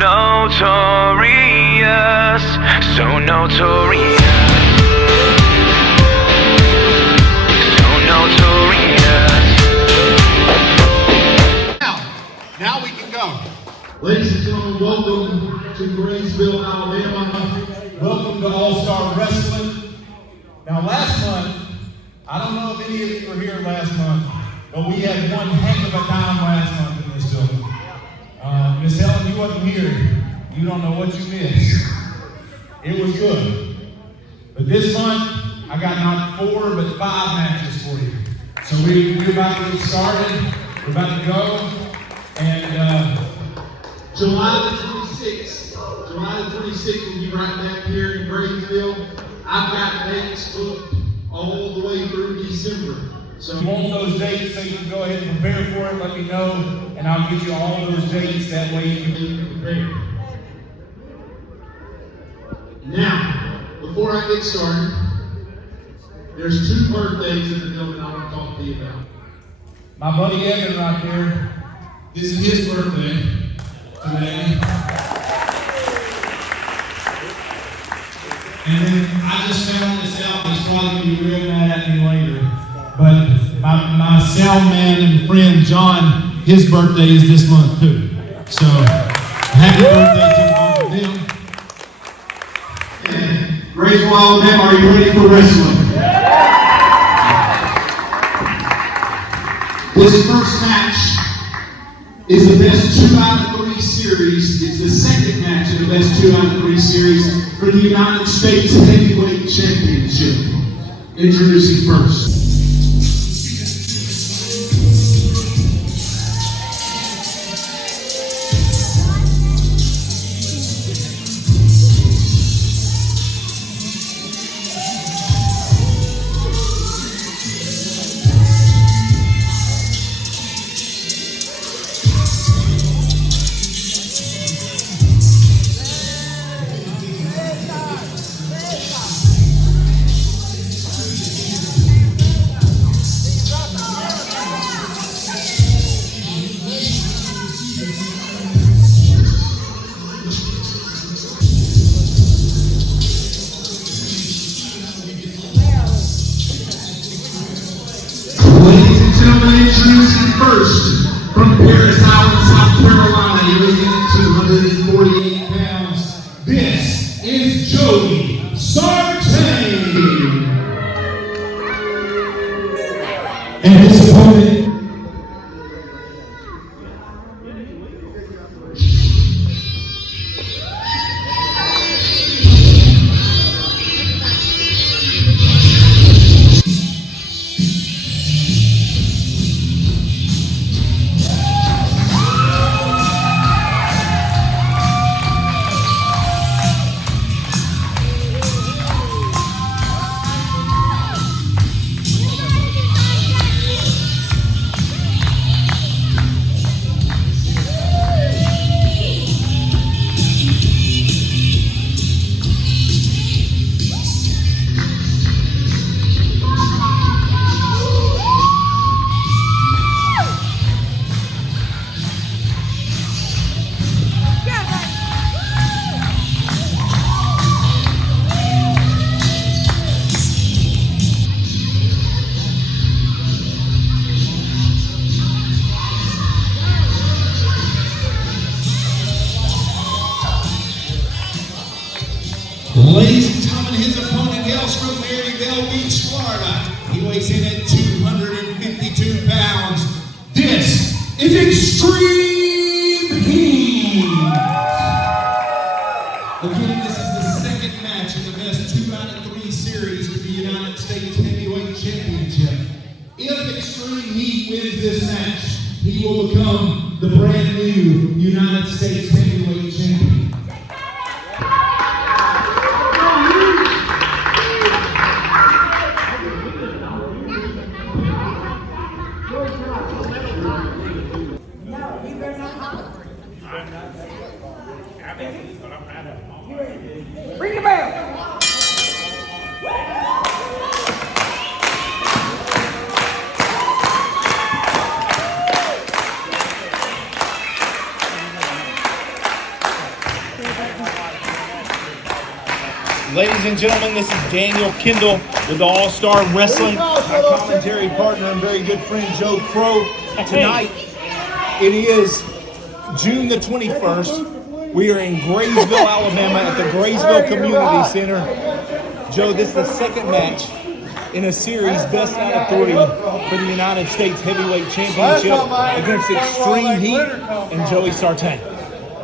Notorious, so notorious, so notorious. Now we can go. Ladies and gentlemen, welcome to Graysville, Alabama. Welcome to All-Star Wrestling. Now last month, I don't know if any of you were here last month, but we had one heck of a time last month in this building. Miss Helen, you wasn't here. You don't know what you missed. It was good. But this month, I got not 4, but 5 matches for you. So we're about to get started. We're about to go. And July the 26th, we'll be right back here in Graysville. I've got dates booked all the way through December. So if you want those dates so you can go ahead and prepare for it, let me know, and I'll get you all those dates. That way you can prepare. Now, before I get started, there's 2 birthdays in the building I want to talk to you about. My buddy Evan right there, this is his birthday today. And then I just found this out. He's probably going to be real mad at me later. But my sound man and friend John, his birthday is this month too. So happy birthday to both of them. And Graysville, Alabama, are you ready for wrestling? This first match is the best 2 out of 3 series. It's the second match in the best 2 out of 3 series for the United States Heavyweight Championship. Introducing first. Introducing first from Paris, South Carolina, he weighs in at 248 pounds. This is Joey Sartain. And his opponent, ladies and gentlemen, his opponent hails from Maryville Beach, Florida. He weighs in at 252 pounds. This is Extreme Heat. Again, this is the second match in the best 2 out of 3 series for the United States Heavyweight Championship. If Extreme Heat wins this match, he will become the brand new United States Heavyweight Champion. Ring the bell. Ladies and gentlemen, this is Daniel Kendall with the All-Star Wrestling. My commentary partner and very good friend Joe Crow. Tonight, it is June the 21st. We are in Graysville, Alabama at the Graysville Community Center. Joe, this is the second match in a series best out of 3 for the United States Heavyweight Championship against Extreme Heat and Joey Sartain.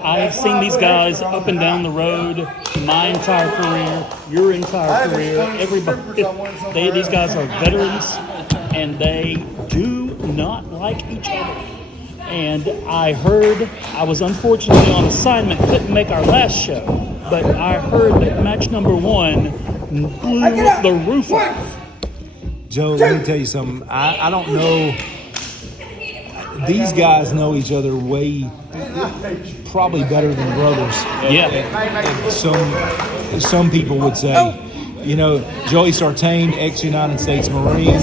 I have seen these guys up and down the road my entire career, your entire career, everybody. These guys are veterans, and they do not like each other. And I heard, I was unfortunately on assignment, couldn't make our last show, but I heard that match number 1 blew the roof off. Joe, let me tell you something. I don't know. These guys know each other probably better than brothers. Yeah. Some people would say. You know, Joey Sartain, ex-United States Marine,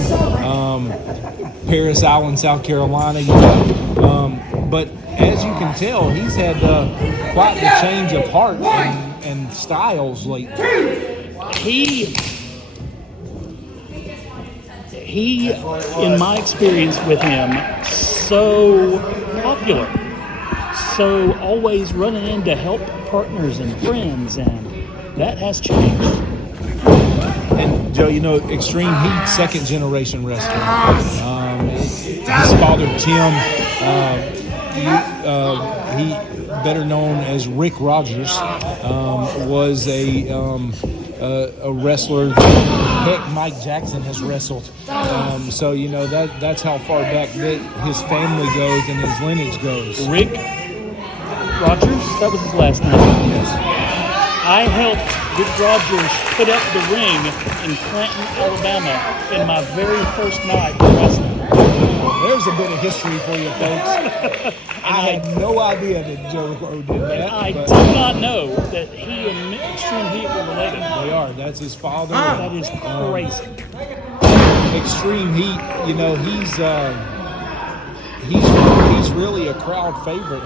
Paris Island, South Carolina. You know, but as you can tell, he's had quite the change of heart and styles lately. He, in my experience with him, so popular, so always running in to help partners and friends, and that has changed. And Joe, you know, Extreme Heat, second generation wrestler. His father Tim, he better known as Rick Rogers, was a wrestler. Heck, Mike Jackson has wrestled. So you know that's how far back that his family goes and his lineage goes. Rick Rogers, that was his last name. Yes. I helped Rick Rogers put up the ring in Clanton, Alabama, in my very first night of wrestling. There's a bit of history for you, folks. I had no idea that Joe Crow did that. I but did not know that he and Extreme Heat were related. They are. That's his father. That is crazy. Extreme Heat, you know, he's really a crowd favorite.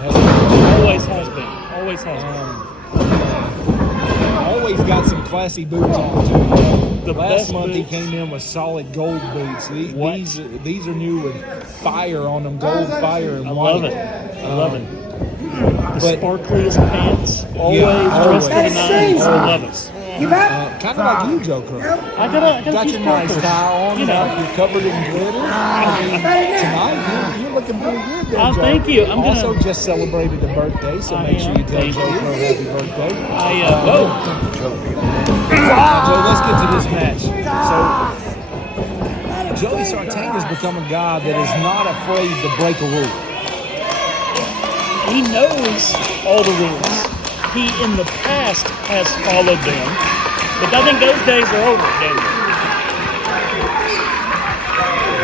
Always has been. Always has been. Always got some classy boots on too. The Last best month boots. he came in with solid gold boots. These are new with fire on them, gold fire and I white. love it. I love it. The but- sparkliest pants, always always. dressed to the nines. I love it. Kind of like you, Joe Crow. I got Got few your nice sparklers. tie on. You know. You're covered in glitter. Tonight, you're looking pretty good there, Joe. Thank you. I'm also gonna- just celebrated a birthday, so I make sure am. you tell Thank Joe you. Crow happy birthday. Whoa. Joe, let's get to this match. So, Joey Sartain has become a guy that is not afraid to break a rule. He knows all the rules. He, in the past, has followed them. But I think those days are over, Daniel.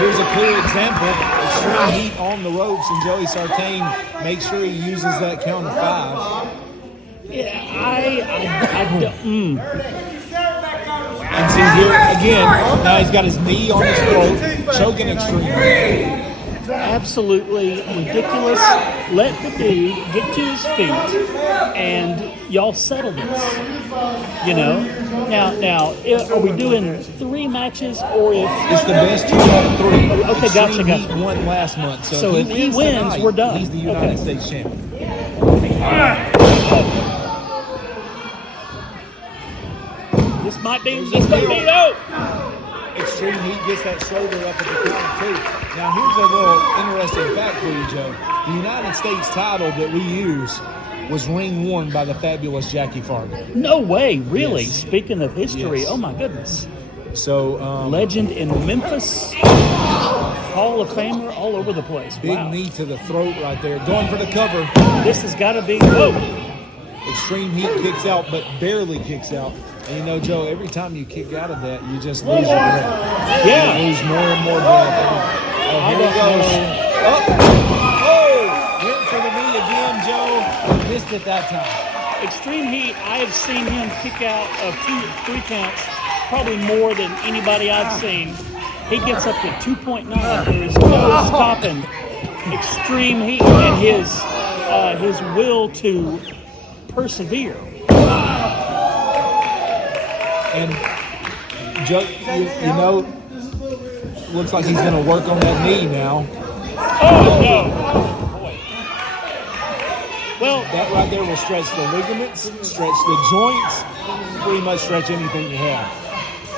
Here's a clear example. Extreme Heat on the ropes, and Joey Sartain makes sure he uses that count of 5. Yeah, I don't. And see here again, now he's got his knee on his throat, choking Extreme Heat. Absolutely ridiculous. Let the dude get to his feet, and y'all settle this. You know. Now, are we doing 3 matches, or if It's the best 2 out of 3. Okay, gotcha. Extreme Heat won last month, So if he wins, tonight, we're done. He's the United Okay. States champion. this might be oh. Extreme Heat gets that shoulder up at the count of 2. Now, here's a little interesting fact for you, Joe. The United States title that we use was ring worn by the fabulous Jackie Fargo. No way, really. Yes. Speaking of history, Yes. oh my goodness. So, Legend in Memphis, Hall of Famer all over the place. big Wow. knee to the throat right there. Going for the cover. This has got to be, whoa. Extreme Heat kicks out, but barely kicks out. And you know, Joe, every time you kick out of that, you just lose your breath. Yeah. You lose more and more breath. Oh, here he goes. Went for the knee again, Joe. Missed it that time. Extreme Heat, I have seen him kick out of 2-3 counts, probably more than anybody I've seen. He gets up to 2.9. There is no stopping Extreme Heat and his will to persevere. And Joe, you know, looks like he's going to work on that knee now. Oh, no. Boy. Well, That right there will stretch the ligaments, stretch the joints, pretty much stretch anything you have.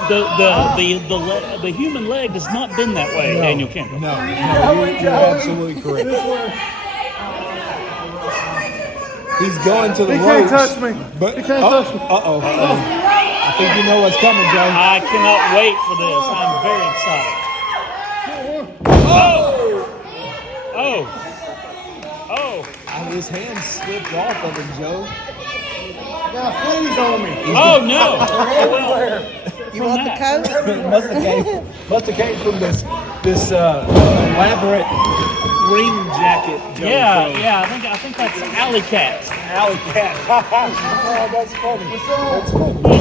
the human leg has not been that way, Daniel Kendall. No, you're absolutely correct. He's going to the ropes. He can't touch me. But, He can't touch me. Uh-oh. I think you know what's coming, Joe. I cannot wait for this. I'm very excited. Oh! His hand slipped off of him, Joe. Got fleas on me. Oh no! You want the coat? must have came from this elaborate ring jacket. Joe throws. Yeah. I think that's alley cats. Alley cat. Oh, that's funny. That's funny.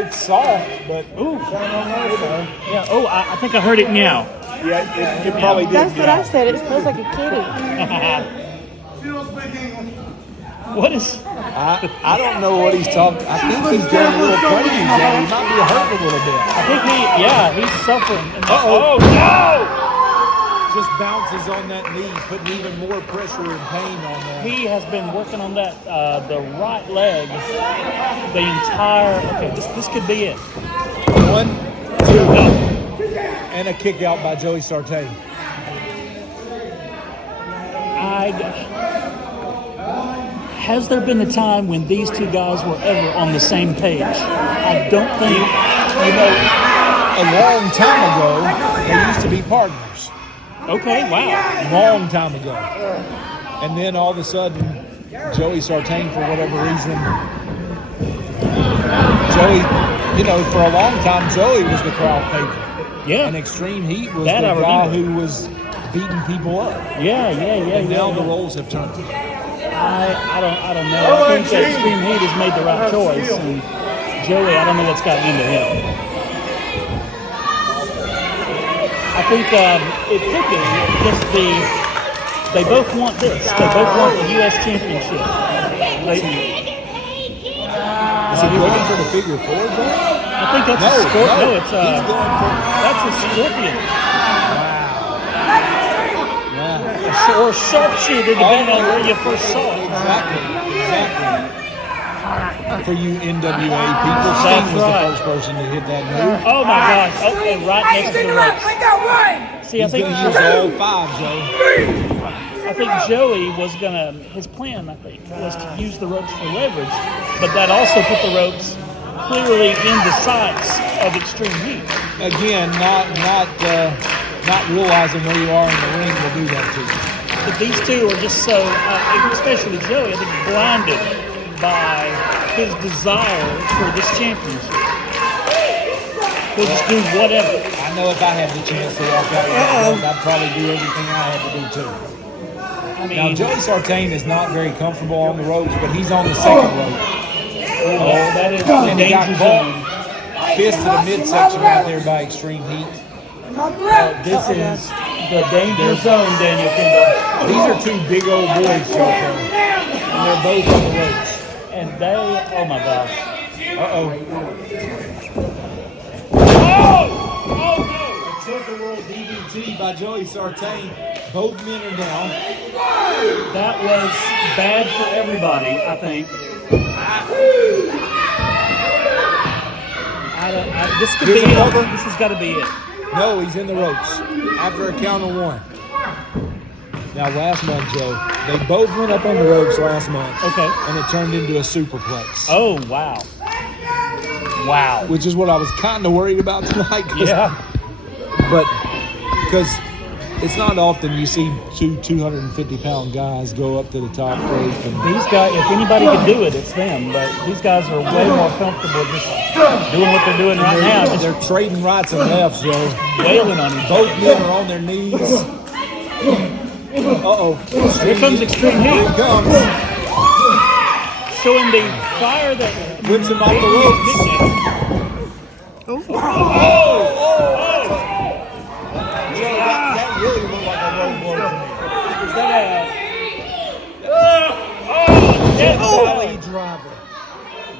It's soft, but Yeah. Oh, I think I heard it meow. yeah, it probably did. That's what I said. It smells like a kitty. What is? I don't know what he's talking. I think he's doing a little crazy. He might be hurt a little bit. I think he's suffering. Uh-oh. Oh no! Just bounces on that knee, putting even more pressure and pain on that. He has been working on that the right leg the entire. Okay, this could be it. 1, 2, and a kick out by Joey Sartain. Has there been a time when these two guys were ever on the same page? I don't think. You know, a long time ago, they used to be partners. Okay, wow. Long time ago. And then all of a sudden, Joey Sartain, for whatever reason, for a long time, Joey was the crowd favorite. Yeah. And Extreme Heat was That the I guy remember. who was beating people up. Yeah. And now the roles have turned. I don't know. I think that Extreme Heat has made the right choice, and Joey, I don't know what's gotten into him. I think it could be just they both want this. They both want the U.S. championship. Is he looking for the figure 4, Joe? I think that's a scorpion. No, it's that's a scorpion. Wow. Or sharpshooter, depending on where you first saw it. Exactly. For you NWA people, Sting was the first person to hit that move. Oh my gosh! Oh, and right next to the ropes. See, I He's think going to use all 5, Joe. I think Joey was gonna. His plan, I think, was to use the ropes for leverage, but that also put the ropes clearly in the sights of Extreme Heat. Again, not realizing where you are in the ring will do that to you. But these two are just so, especially Joey, I think, blinded by his desire for this championship. He'll just do whatever. I know if I had the chance to walk out there, I'd probably do everything I had to do too. I mean, Now, Joey Sartain is not very comfortable on the ropes, but he's on the second rope. that is the And he got danger caught zone. fist to the midsection right there by Extreme Heat. This is the danger zone, Daniel Kendall. These are 2 big old boys, Joe, and they're both on the ropes. And they, oh my gosh. Uh-oh. Oh no! Tilted World DDT by Joey Sartain. Both men are down. That was bad for everybody, I think. This could Here's be another. it. This has got to be it. No, he's in the ropes after a count of 1. Now, last month, Joe, they both went up on the ropes last month. Okay. And it turned into a superplex. Oh, wow. Wow. Which is what I was kind of worried about tonight. Yeah. But because it's not often you see 2 250-pound guys go up to the top rope. And These guys, if anybody could do it, it's them. But these guys are way more comfortable just doing what they're doing right now. Just they're trading rights and lefts, Joe. wailing on each other. Both men are on their knees. Uh-oh. Here comes Extreme Here Heat. it comes. Showing the fire that Whips him off the ropes. That really looked like a low blow to me. Is that a... Valley driver.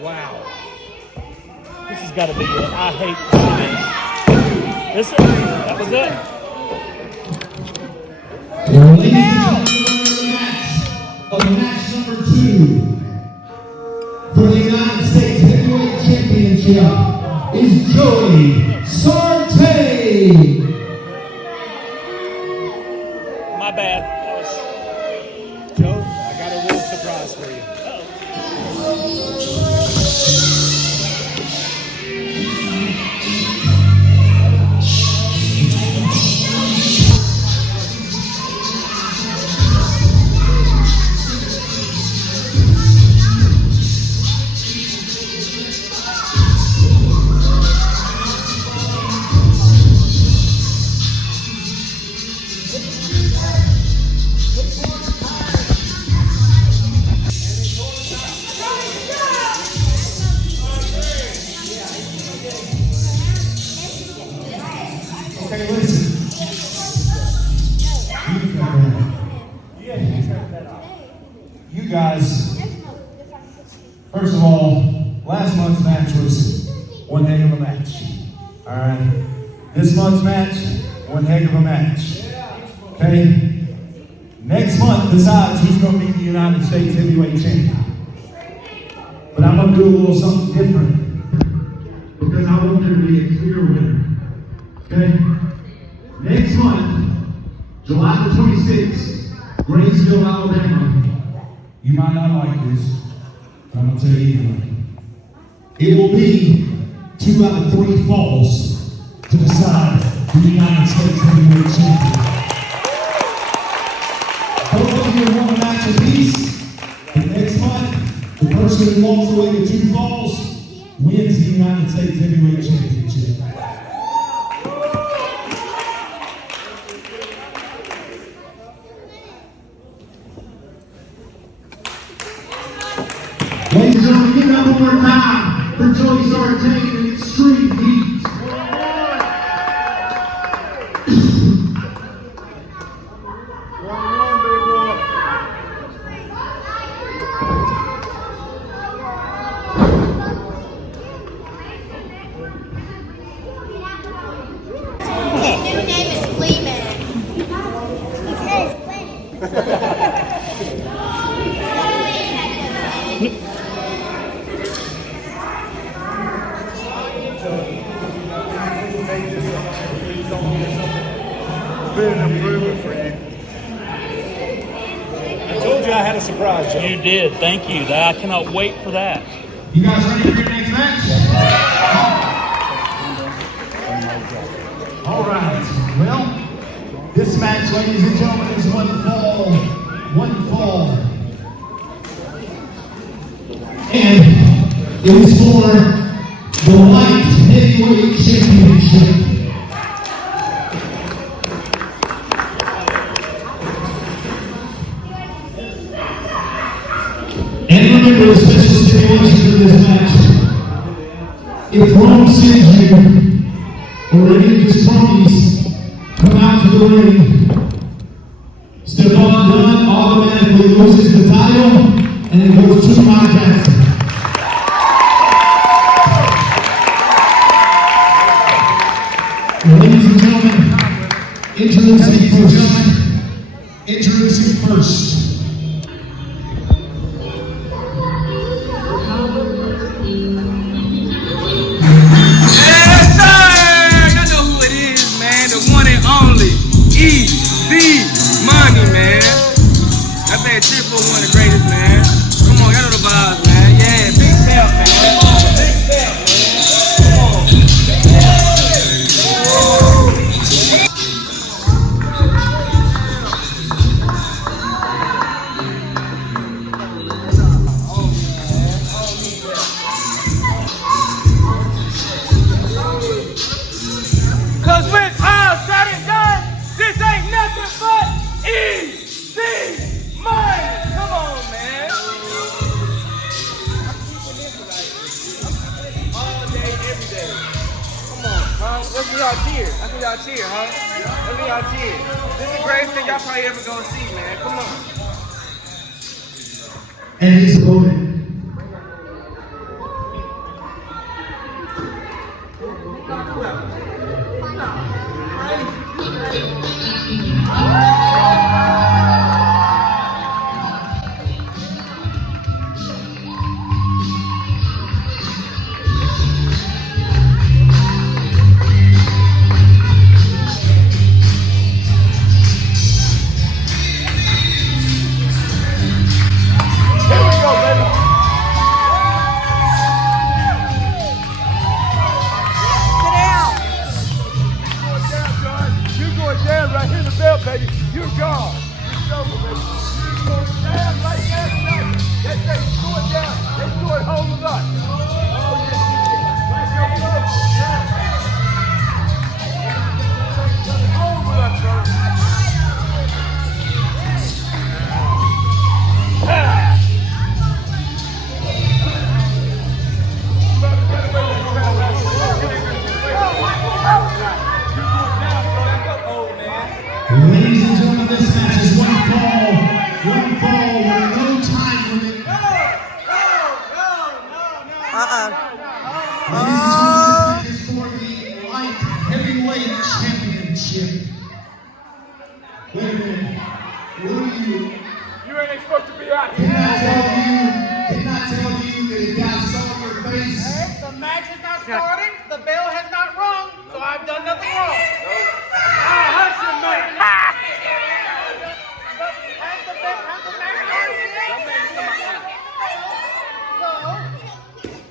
Wow. got to be it. I hate this. That was it. Ladies and gentlemen, of match number 2 for the United States Heavyweight Championship is Joey Sarte. My bad. Joe, I got a little surprise for you. Okay, listen. You guys, first of all, last month's match was one heck of a match. All right. This month's match, one heck of a match. Okay. Next month decides who's going to be the United States Heavyweight Champion. But I'm going to do a little something different because I want there to be a clear winner. Okay. Next month, July the 26th, Graysville, Alabama. You might not like this, but I'm going to tell you anyway. It will be 2 out of 3 falls to decide the United States Heavyweight Champion. Both of you won a match apiece. And next month, the person who walks away with 2 falls wins the United States Heavyweight Championship. Ladies and gentlemen, give it up one more time for Joey Sarte and Extreme Heat. His new name is Flea Man. His name is Been an improvement for you. I told you I had a surprise, Joe. You did. Thank you. I cannot wait for that. You guys ready for your next match? All right. Well, this match, ladies and gentlemen, is one fall. And it is for the Light Heavyweight Championship. And remember the special stipulations for this match. If Rome sends you, or any of his cronies come out to the ring, Stephon Dunn automatically loses the title, and it goes to Mike Jackson. Ladies and gentlemen, introducing first. Yes, sir! Y'all know who it is, man. The one and only E.V. Money, man. That man Triple, one of the greatest, man. Come on, y'all know the vibes, man. Yeah, big belt, man. Big belt, man. Come on. Cause when all said and done, this ain't nothing but easy money. Come on, man. All day, every day. Come on, huh? Let's be y'all cheer. That's what y'all cheer, huh? Let's be y'all cheer. This is the greatest thing y'all probably ever gonna see, man. Come on. And his opponent.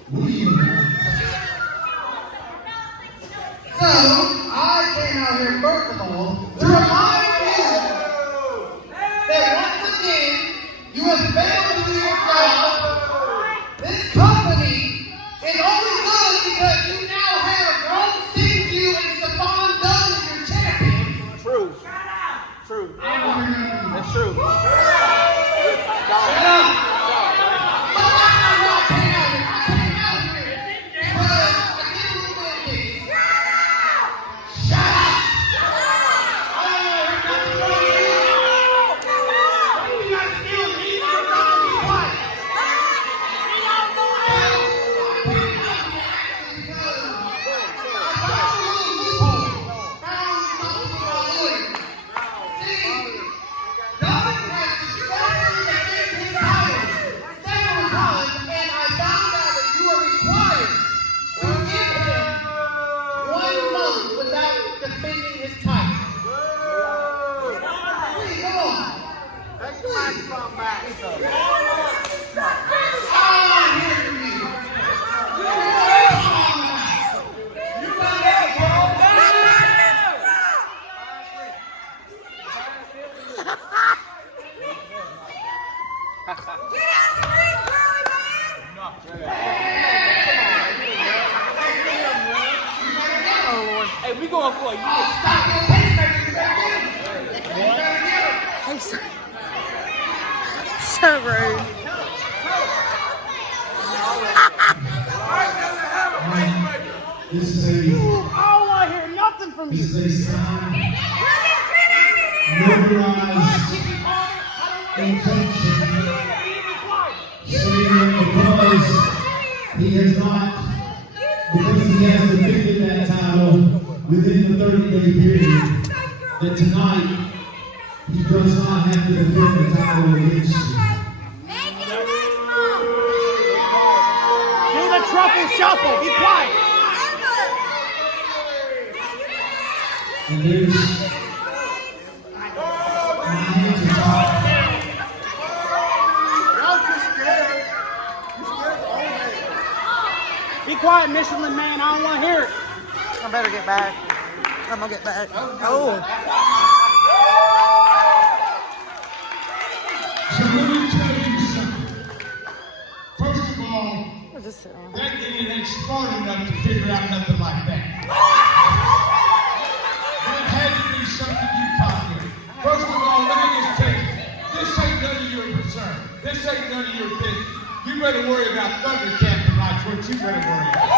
So, I came out here first of all to remind you that once again, you have failed to do your job. This company is only good because you now have Rome Stingy and Stephon Dunn as your champion. True. True. That's true. Shut up. But that's not why I came out here. I came out here because I did a little bit of this. Shut up. I don't want to hear nothing from you. You got to steal me. I'm not going to be quiet. Hey, we going for a year. Hey, so rude. This is I don't want to hear nothing from you. a sign notarized intention saying that because he has defended that title within the 30-day period, that tonight he does not have to defend the title against you. Do the truffle shuffle. Be quiet. And there's Be quiet, Michelin man. I don't want to hear it. I better get back. I'm gonna get back. Oh. So let me tell you something. First of all, I'll just sit down. that idiot ain't smart enough to figure out nothing like that. That had to be something you taught him. First of all, let me just tell you, this ain't none of your concern. This ain't none of your business. You better worry about Thundercat tonight's what you better worry about.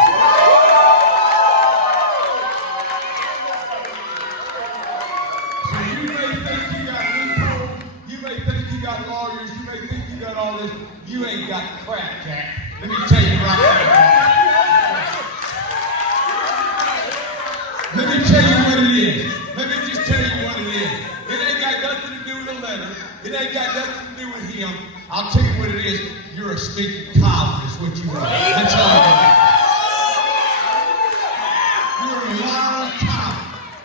So you may think you got loophole, you may think you got lawyers, you may think you got all this. You ain't got crap, Jack. Let me tell you right now. Let me tell you what it is. Let me just tell you what it is. It ain't got nothing to do with the letter. It ain't got nothing to do with him. I'll tell you what it is. You're a stinking coward is what you are. That's all it is. You're a lying coward.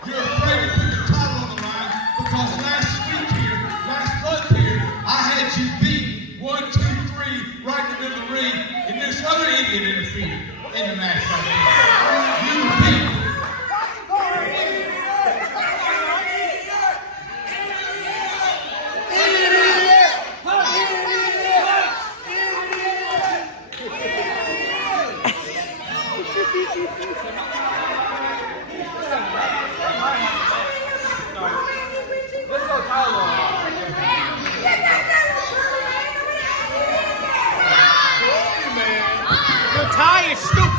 You're afraid to put your title on the line because last month here, I had you beat 1, 2, 3 right in the middle of the ring, and this other idiot interfered in the match right there. You were beat. Your tie is stupid.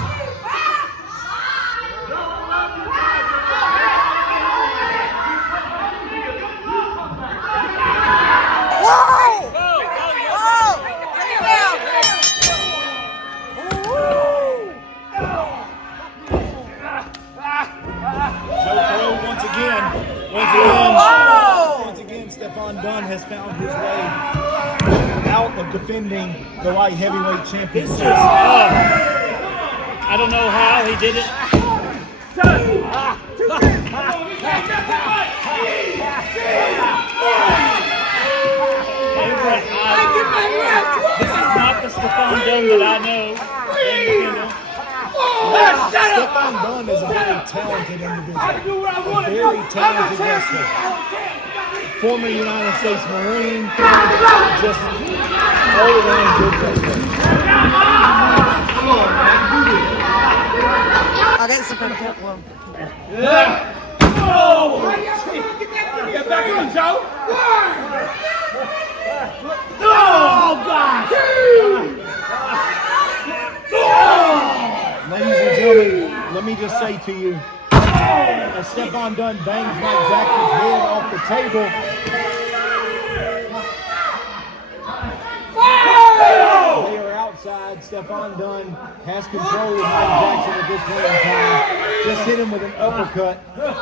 Once again, Stephon Dunn has found his way out of defending the light heavyweight championship. I don't know how he did it. This is not the Stephon Dunn that I know. Stephon Dunn is a very talented individual. A very talented wrestler. Former United States Marine. Just all around good wrestler. I'll get some from Tip one. Get back on, Joe. Oh, God. Ladies and gentlemen, let me just say to you, as Stephon Dunn bangs Mike Jackson's head off the table, they are outside. Stephon Dunn has control of Mike Jackson at this point in time. Just hit him with an uppercut.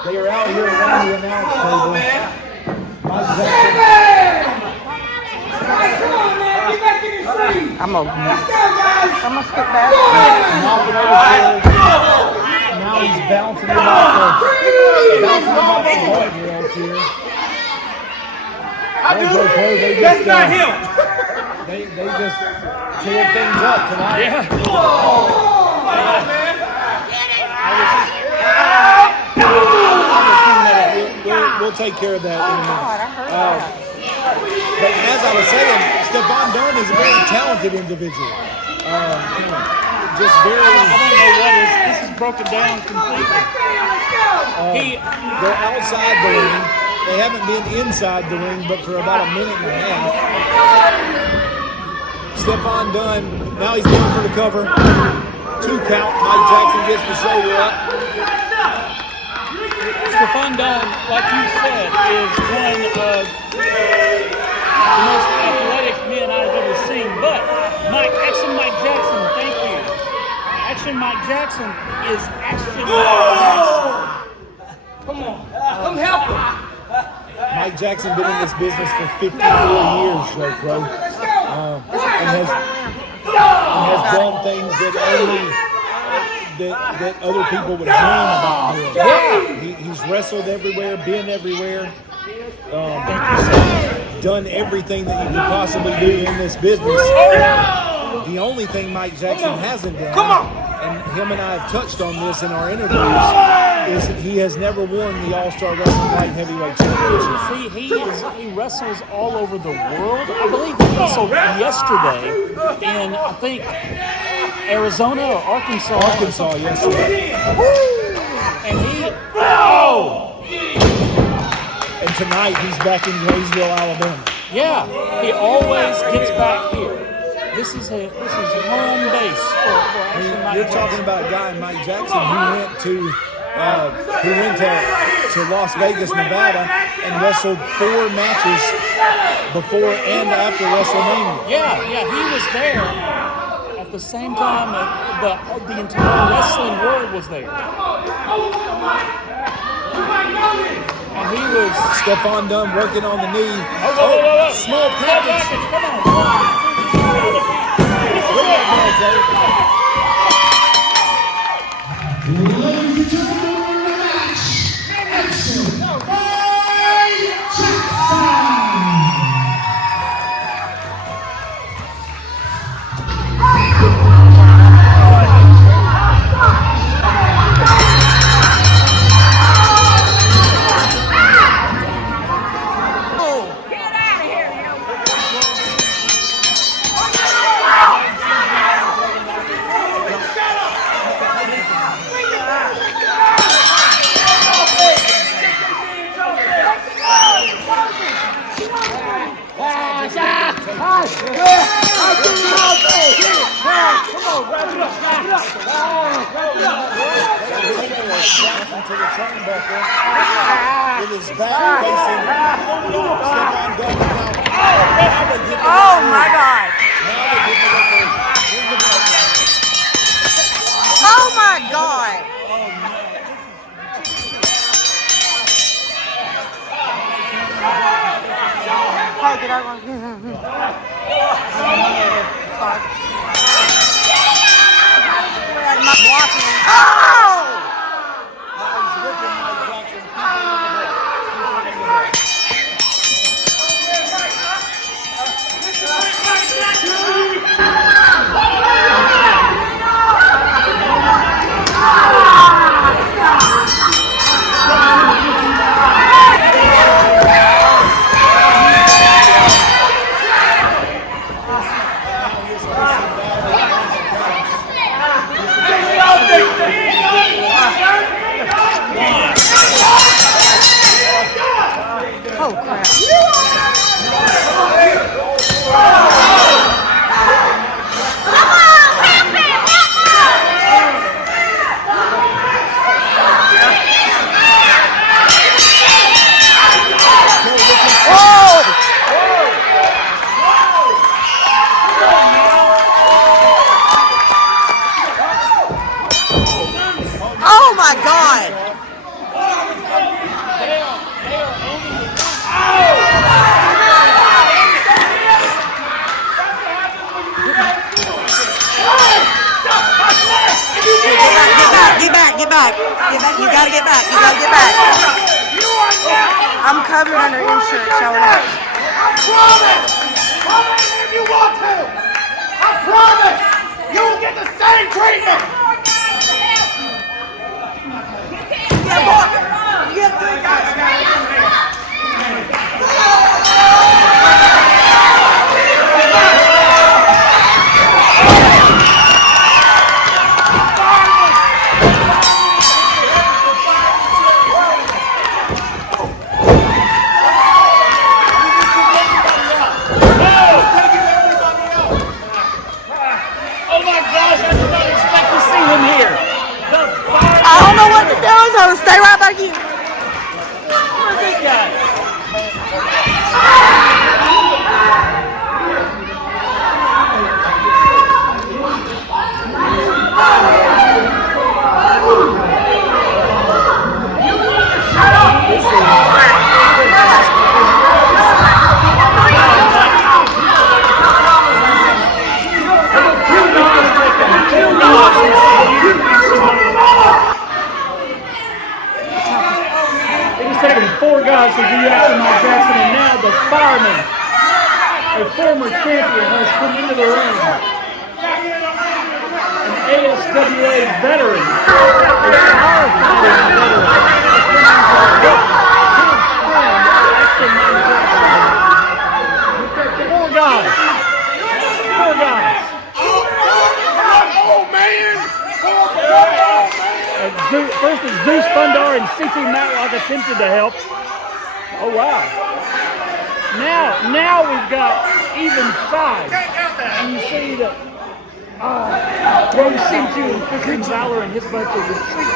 They are out here around the announce table. Mike Jackson. I'm gonna skip back. Knock it over there. Now he's bouncing him off the guardrails here. That's not him. They just tore things up tonight. Yeah. We'll take care of that in a minute. But as I was saying, Stephon Dunn is a very talented individual. Just very. I don't know what is. This is broken down completely. They're outside the ring. They haven't been inside the ring, but for about a minute and a half. Stephon Dunn, now he's going for the cover. 2 count. Mike Jackson gets the shoulder up. Stephon Dunn, like you said, is one of the most athletic men I've ever seen. But Mike Jackson, thank you. Action Mike Jackson is Action Mike Jackson. Come on. Come help him. Mike Jackson been in this business for 54 years, Joe Pro, and has done things that other people would dream about doing. Yeah. He's wrestled everywhere, been everywhere, done everything that you could possibly do in this business. The only thing Mike Jackson hasn't done, and him and I have touched on this in our interviews, is he has never won the All-Star Wrestling Light Heavyweight Championship. See, he wrestles all over the world. I believe he wrestled yesterday in, I think, Arizona or Arkansas. Arkansas yesterday. And and tonight he's back in Graysville, Alabama. Yeah, he always gets back here. This is home base for Action Mike You're Jackson. talking about a guy, Mike Jackson, who went to Las Vegas, Nevada, and wrestled 4 matches before and after WrestleMania. Yeah, he was there at the same time that the entire wrestling world was there. And he was Stephon Dunn working on the knee. Small package. Come on. Ladies and gentlemen, the match. Action. Mike Jackson. To the turnbuckle. It is back facing Stephon Dunn now. Oh my God! Oh my God! Hey, get out of my. I'm not blocking. Oh! get back. You gotta get back. You gotta get back. I'm covered under insurance, showing up. I promise! Come in if you want to! I promise! You will get the same treatment! Yeah, boy. You get 3 guys. I don't know what to do, so stay right back here. Where's this guy? Taking 4 guys to do after Mike Jackson, and now the fireman, a former champion, has come into the ring. An ASWA veteran, a firefighting veteran. Four guys. Oh, man! First is Zeus Fundar and CT Matlock attempted to help. Oh wow! Now we've got even 5, and you see that Rose Sintu and Finn Valor and his bunch of retreat.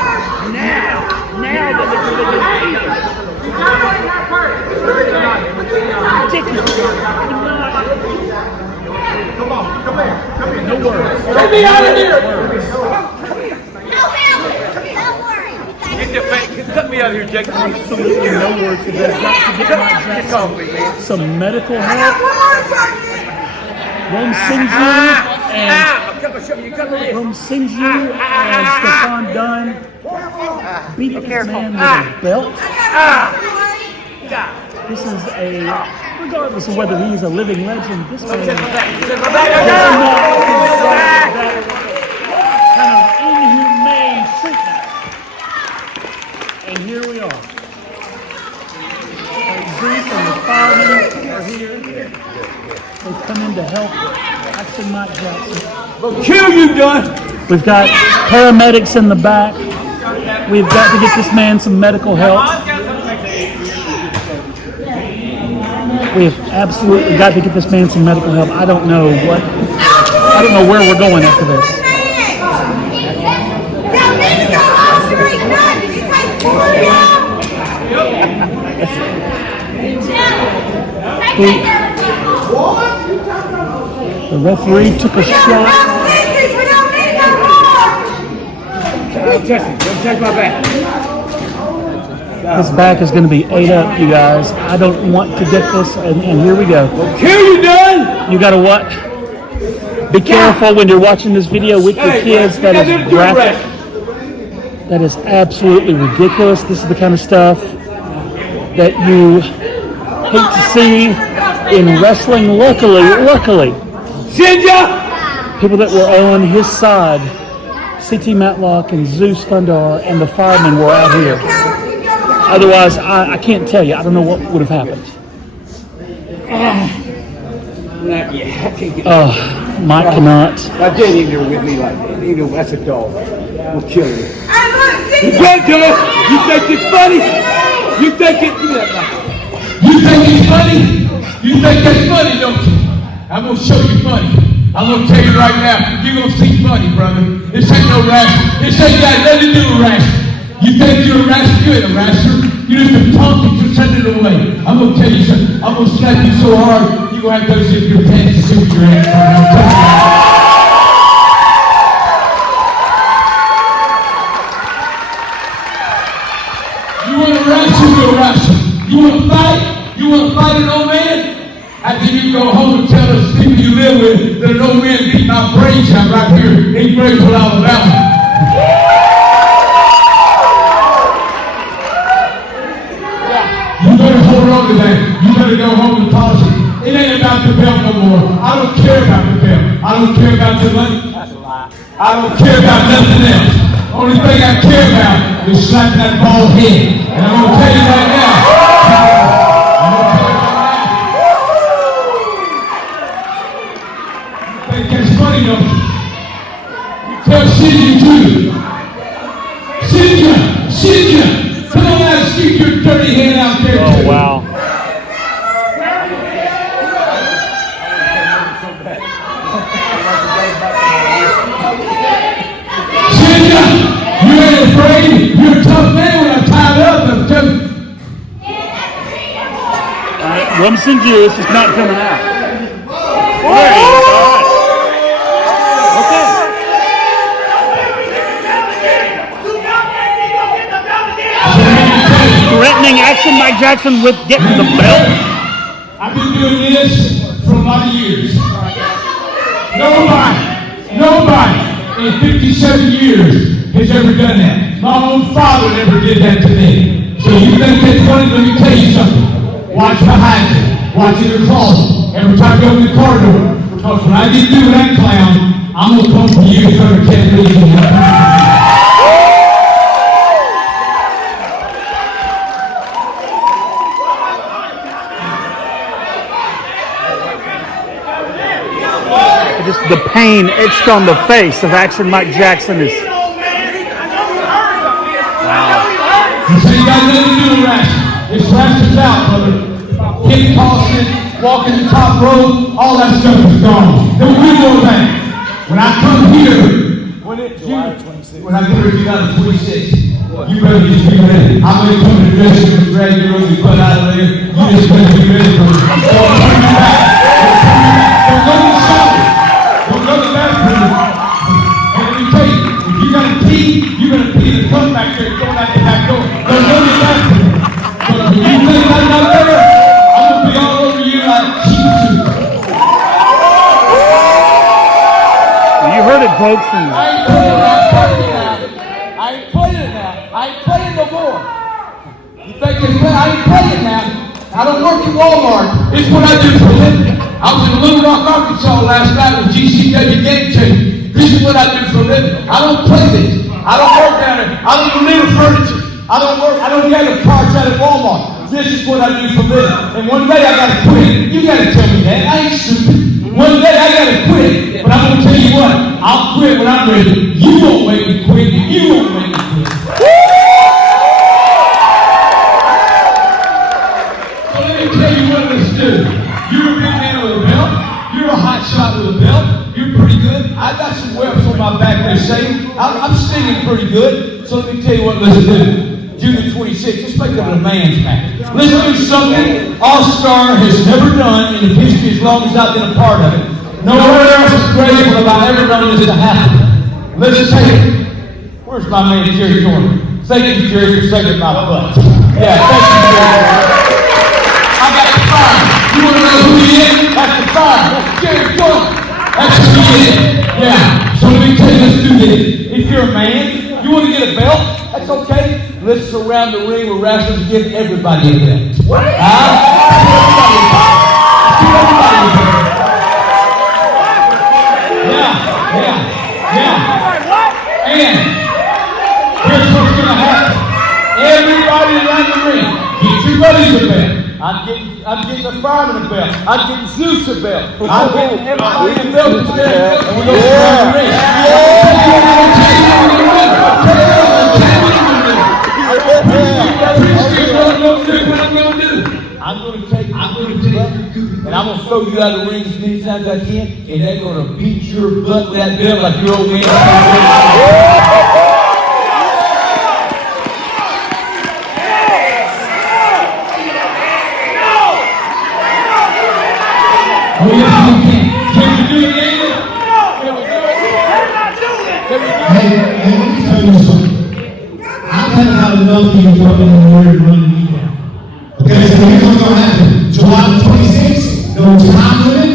Now that they're defeated. Come on, come here. No worries. Get me out of here! Cut me out of here, Jake. Absolutely no words. They've got to get Mike Jackson some medical help. Rome Sinju and Stefan Dunn beat this man with a belt. This is regardless of whether he's a living legend, this man does not deserve that kind of inhumane treatment. And here we are. Zeus and the firemen are here. They've come in to help Action Mike Jackson. We'll kill you, Dunn! We've got paramedics in the back. We've got to get this man some medical help. We've absolutely got to get this man some medical help. I don't know where we're going after this. The referee took a shot. Take my back. His back is going to be ate up, you guys. I don't want to get this, and here we go. We'll kill you, Dunn! You got to what? Be careful when you're watching this video with your kids. That is graphic. That is absolutely ridiculous. This is the kind of stuff that you hate to see in wrestling locally. People that were on his side, CT Matlock and Zeus Fundar and the firemen were out here. Otherwise, I can't tell you. I don't know what would have happened. Mike cannot. My dad ain't there with me like that. You know, that's a dog. We'll kill you. You can't do it. You think it's funny? You think it's funny? You think that's funny, don't you? I'm going to show you funny. I'm going to tell you right now. You're going to see funny, brother. This ain't no wrestling. This ain't got nothing to do with wrestling. You think you're a wrestler? You ain't a wrestler. You're just a punk and send it away. I'm going to tell you something. I'm going to slap you so hard, you're going to have to zip your pants and see what your ass is. You want to wrestle, you'll wrestle. You want to fight? You want to fight an old man? After you go home and tell the people you live with that an old man beat my brains out right here in Graysville, Alabama. to go home with policy. It ain't about the belt no more. I don't care about the belt. I don't care about the money. I don't care about nothing else. Only thing I care about is slapping that bald head. And I'm going to tell you right now. You think that's funny, don't you? You tell Cynthia too. Cynthia, come on out and stick your dirty hand out there. Oh, wow. Cynthia, you ain't afraid. You're a tough man when I'm tied up. I'm tough. All right, Rumson juice is not coming out. There he is. All right. Threatening action, Mike Jackson, with getting the belt. I've been doing this for a lot of years. Nobody in 57 years has ever done that. My own father never did that to me. So you think it's funny? Let me tell you something. Watch behind you. Watch in your closet. Every time you go in the corridor. Because when I get through with that clown, I'm going to come for you in front of Ken Lee. Just the pain etched on the face of Action Mike Jackson is. Wow. You say you got nothing to do with Ratchet. It's Ratchet's out, brother. Kid Carlson, walking the top road, all that stuff is gone. Don't we know that? When I come here, when I come here 2026, you better just be ready. I'm going to come to the dressing room, drag your own butt out of there. You just better be ready for it. Don't turn your back. Don't go to the shower. Don't go to the bathroom. And let me tell you, if you got to pee, you're going to pee in the cup back there and throw it out the back door. Don't go to the bathroom. But when you think I'm out there, I'm going to be all over you like cheap soup. You heard it, folks. I ain't playing now. I ain't playing now. I ain't playing no more. You think it's I ain't playing now. I don't work at Walmart. It's what I do for a living. I was in Little Rock, Arkansas last night with GCW Game Changer. This is what I do for a living. I don't play this. I don't work down there. I don't deliver furniture. I don't gather parts out at Walmart. This is what I do for a living. And one day I gotta quit. You gotta tell me that. I ain't stupid. One day I gotta quit. But I'm gonna tell you what. I'll quit when I'm ready. You won't make me quit. You won't make me quit. So let me tell you what let's do. You're a big man with a belt. You're a hot shot with a belt. You're pretty good. I got some webs on my back there saying I'm stinging pretty good. So let me tell you what let's do. June 26th, let's make it a man's match. Let's do something All-Star has never done in the history as long as I've been a part of it. Nowhere else is Graysville have I ever known this to happen. Let's take it. Where's my man Jerry Jordan? Thank you, Jerry, for saving my butt. Yeah, thank you, Jerry. I got the fire. You want to know who he is? That's the fire. That's Jerry Jordan. That's who he is. Yeah. So let me tell you, let's do this. If you're a man, you want to get a belt, that's okay. Let's surround the ring with wrestlers and give everybody a belt. What? Everybody a belt. Give everybody a belt. Yeah. And here's what's going to happen. Everybody around the ring, get your buddies a belt. I'm getting the fireman a belt. I'm getting Zeus a belt. I'm getting everybody a belt today. And we're going to surround the ring. I'm going to take and I'm going to throw you out of the ring as many times as I can, and they're going to beat your butt with that belt like your old man. Oh, yes, we can. Can we do it again? Can we do it? Hey, let me tell you something. I've had enough people talking in the word and running me down. Okay, so here's what's going to happen. July 26th, no time limit,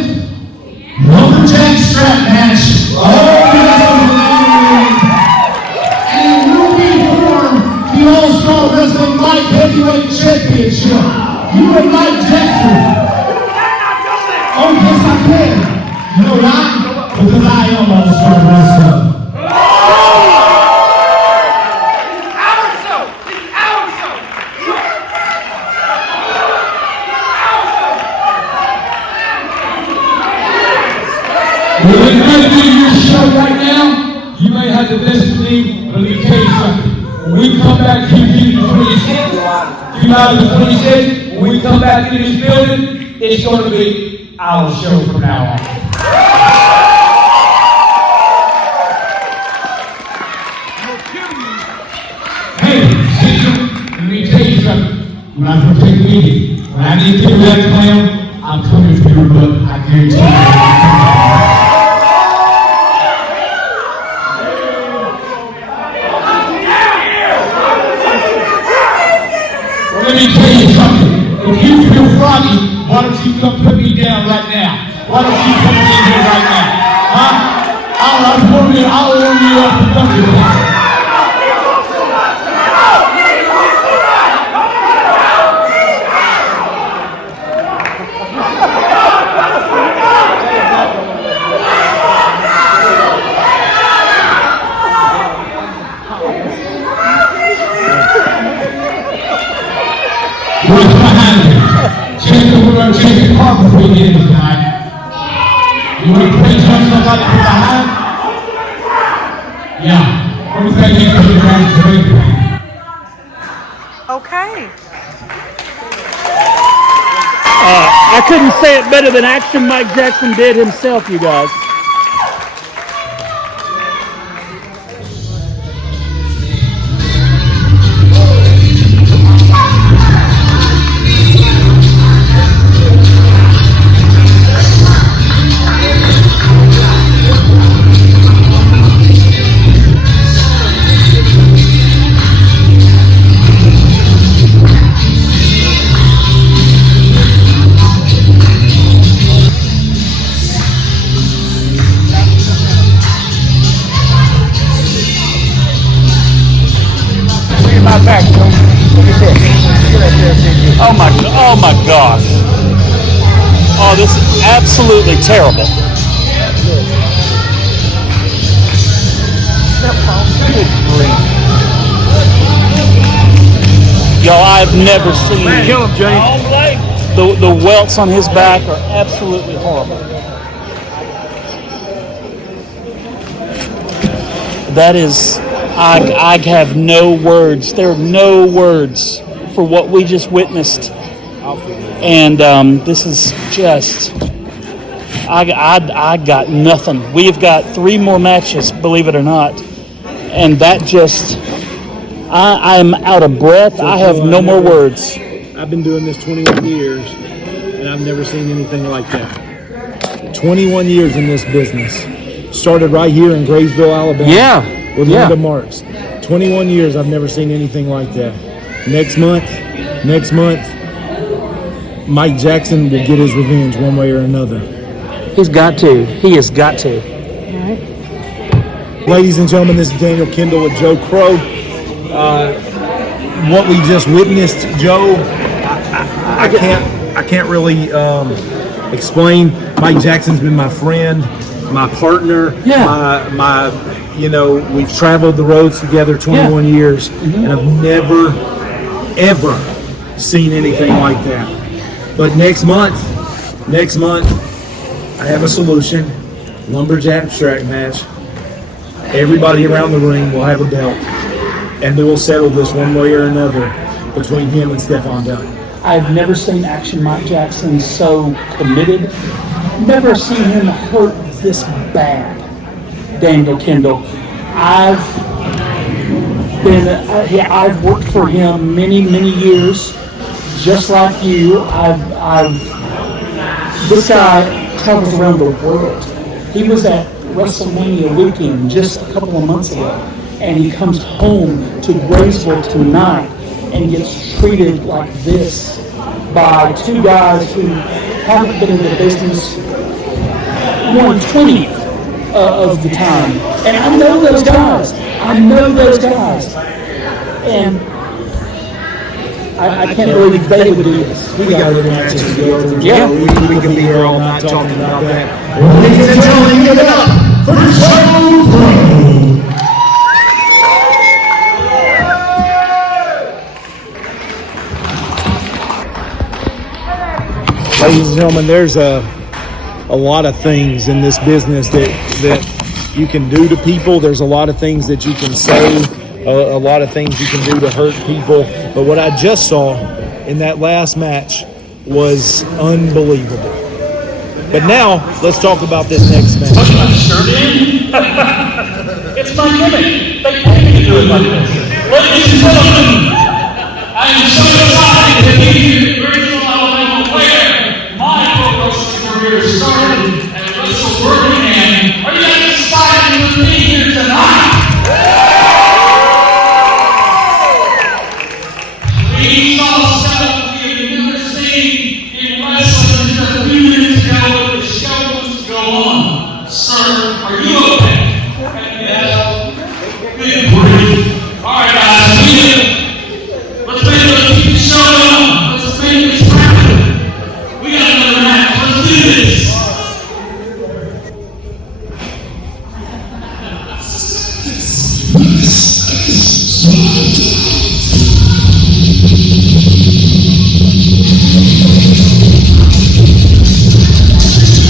lumberjack strap match. Oh, that's what we're and it will be for the All-Star Wrestling Light Heavyweight Championship. You and Mike Jackson. time All-Star Wrestling. When we come to your show right now, you may have the best thing, but let me tell you something. When we come back to 2026, when we come back in this building, it's going to be our show from now on. Hey, Caesar, let me tell you something. When I protect the meeting, when I need to do that clown, I'm coming for your butt. I guarantee you. Let me tell you something. If you feel froggy, why don't you come put me down right now? Why don't you come in here right now? Huh? I'll warm you up and dump you down. What's behind you? We're going to check the car before we get in tonight. You want to play somebody from behind? Yeah. What do you think you can do around the Okay. I couldn't say it better than Action Mike Jackson did himself, you guys. Oh my gosh. Oh, this is absolutely terrible. Good grief. Y'all, I've never seen Kill him, James. the welts on his back are absolutely horrible. That is, I have no words. There are no words for what we just witnessed. And this is just, I got nothing. We've got 3 more matches, believe it or not. And that just, I'm out of breath. I have no more words. I've been doing this 21 years, and I've never seen anything like that. 21 years in this business. Started right here in Graysville, Alabama. Yeah. With Linda Marks. 21 years, I've never seen anything like that. Next month, Mike Jackson will get his revenge one way or another. He's got to. He has got to. Ladies and gentlemen, this is Daniel Kendall with Joe Crow. What we just witnessed, Joe, I can't really explain. Mike Jackson's been my friend, my partner, my we've traveled the roads together 21 years, and I've never, ever seen anything like that. But next month, I have a solution. Lumberjack abstract match. Everybody around the ring will have a belt, and they will settle this one way or another between him and Stephon Duck. I've never seen Action Mike Jackson so committed. Never seen him hurt this bad. Daniel Kendall. I've worked for him many years, just like you. This guy travels around the world. He was at WrestleMania weekend just a couple of months ago, and he comes home to Graysville tonight and gets treated like this by 2 guys who haven't been in the business 1/20th of the time. And I know those guys. And I can't believe they would do this. We got little matches to go through. Yeah. We can be here all night talking about that. Ladies and gentlemen, give it up for gentlemen, there's a lot of things in this business that you can do to people. There's a lot of things that you can say, a lot of things you can do to hurt people. But what I just saw in that last match was unbelievable. But now, let's talk about this next match. Put my shirt in? It's my gimmick. They pay me to do it like this. Ladies and gentlemen, I am so excited to be here in Graysville, Alabama, where my pro wrestling career started at Wrestle Birmingham. Are you guys excited to be here tonight? We saw stuff we have never seen in wrestling just a few minutes ago, but the show must go on. Sir, are you okay? Yeah. Good grief. All right, guys, let's keep the show on. Let's make this happen. We got another match. Let's do this.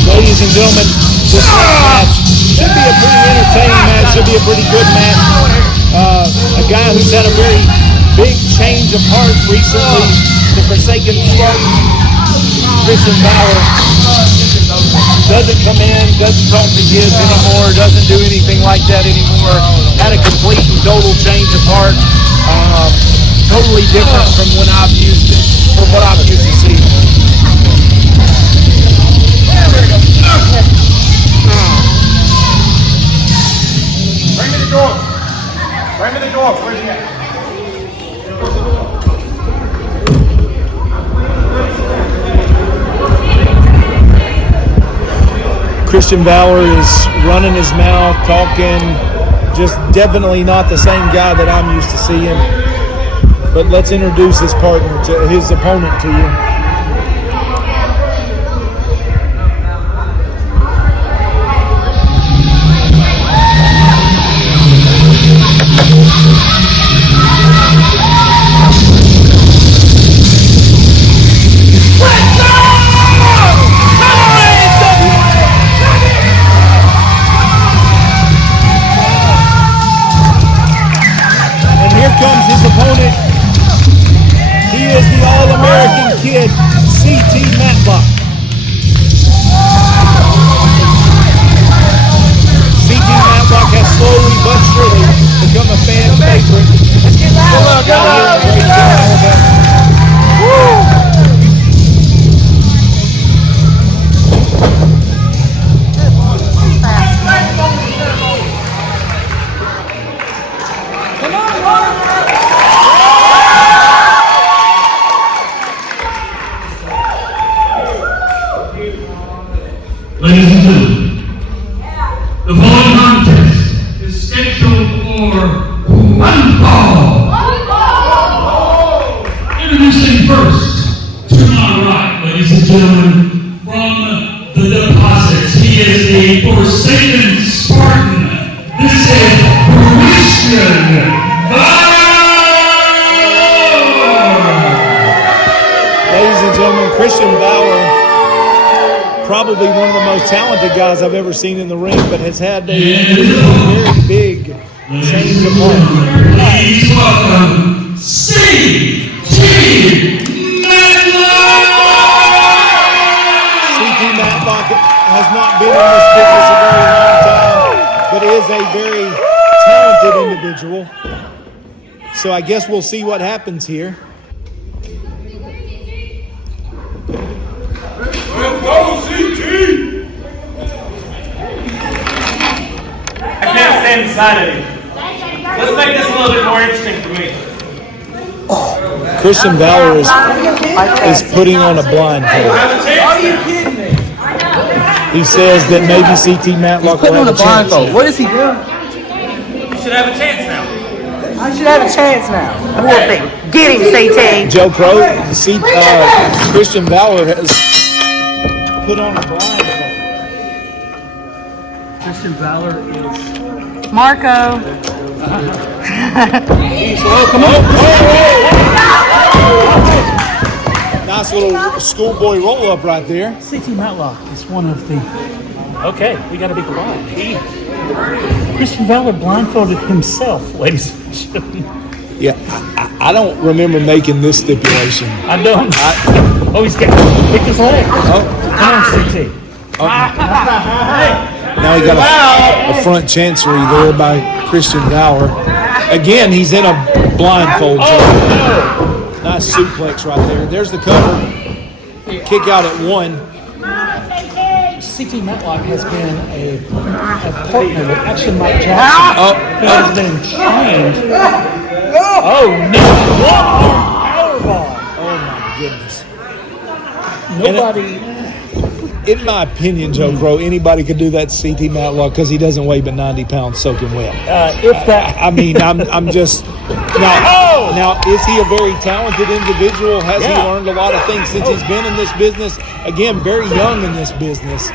Ladies and gentlemen, this next match should be a pretty entertaining match, should be a pretty good match. A guy who's had a very big change of heart recently, the Forsaken Spartan, Christian Bauer, doesn't come in, doesn't talk to kids anymore, doesn't do anything like that anymore. Had a complete and total change of heart. Totally different from when I've used it, from what I've used to see. Bring me the door. Bring me the door. Where's he at? Christian Bauer is running his mouth, talking, just definitely not the same guy that I'm used to seeing. But let's introduce his partner, to his opponent to you. Comes his opponent. He is the All-American kid, C.T. Matlock. C.T. Matlock has slowly but surely become a fan favorite. Let's get loud. Ladies and gentlemen, the following contest is scheduled for one fall. Introducing first, to my right, ladies and gentlemen, from the deposits, he is the Forsaken Spartan. This is Christian Bauer. Ladies and gentlemen, Christian Bauer, probably one of the most talented guys I've ever seen in the ring, but has had a very big change of heart. Please welcome C.T. Matlock! C.T. Matlock has not been in this business a very long time, but is a very talented individual. So I guess we'll see what happens here. I can't stand the sight of him. Let's make this a little bit more interesting for me. Christian Bauer is putting on a blindfold. Are you kidding me? He says that maybe C.T. Matlock will have a chance. What is he doing? You should have a chance now. I should have a chance now. Whooping. Get him, CT. Joe Crow, Christian Bauer has put on a blindfold. Christian Bauer is Marco. Come on. Nice little schoolboy roll-up right there. C.T. Matlock is one of the... Okay, we got to be quiet. Christian Valor blindfolded himself, ladies and gentlemen. Yeah, I don't remember making this stipulation. I don't. Oh, he's got pick his leg. Oh. Come on, C.T. Now he got a front chancery there by Christian Valor. Again, he's in a blindfold. Nice suplex right there. There's the cover. Kick out at 1. C.T. Matlock has been a partner with Action Mike Jackson. He has been trained. Oh, no. Powerbomb. Oh, my goodness. Nobody... In my opinion, Joe Crow, anybody could do that to C.T. Matlock because he doesn't weigh but 90 pounds soaking wet. If that... I mean, I'm just... Now, is he a very talented individual? Has he learned a lot of things since he's been in this business? Again, very young in this business.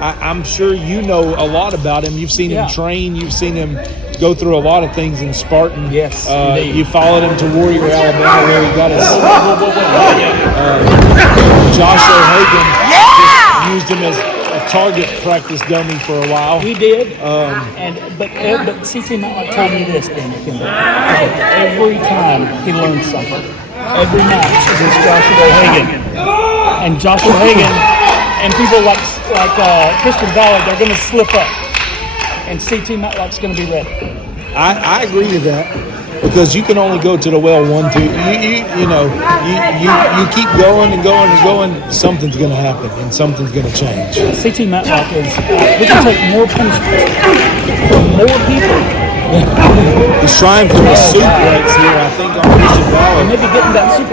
I'm sure you know a lot about him. You've seen him train. You've seen him go through a lot of things in Spartan. Yes, you followed him to Warrior, Alabama, where he got his... Josh O'Hagan used him as a target practice dummy for a while. He did. But C.T. Matlock told me this, Ben Kimball. Every time he learned something. Every match against Josh O'Hagan. And Josh O'Hagan and people like Christian Valor, they're going to slip up. And C.T. Matlock's going to be ready. I agree with that. Because you can only go to the well 1, 2. You keep going and going and going. Something's going to happen and something's going to change. C.T. Matlock is he can take more punishment from more people. He's trying for a suplex here, I think, on Christian Valor. Maybe getting that super.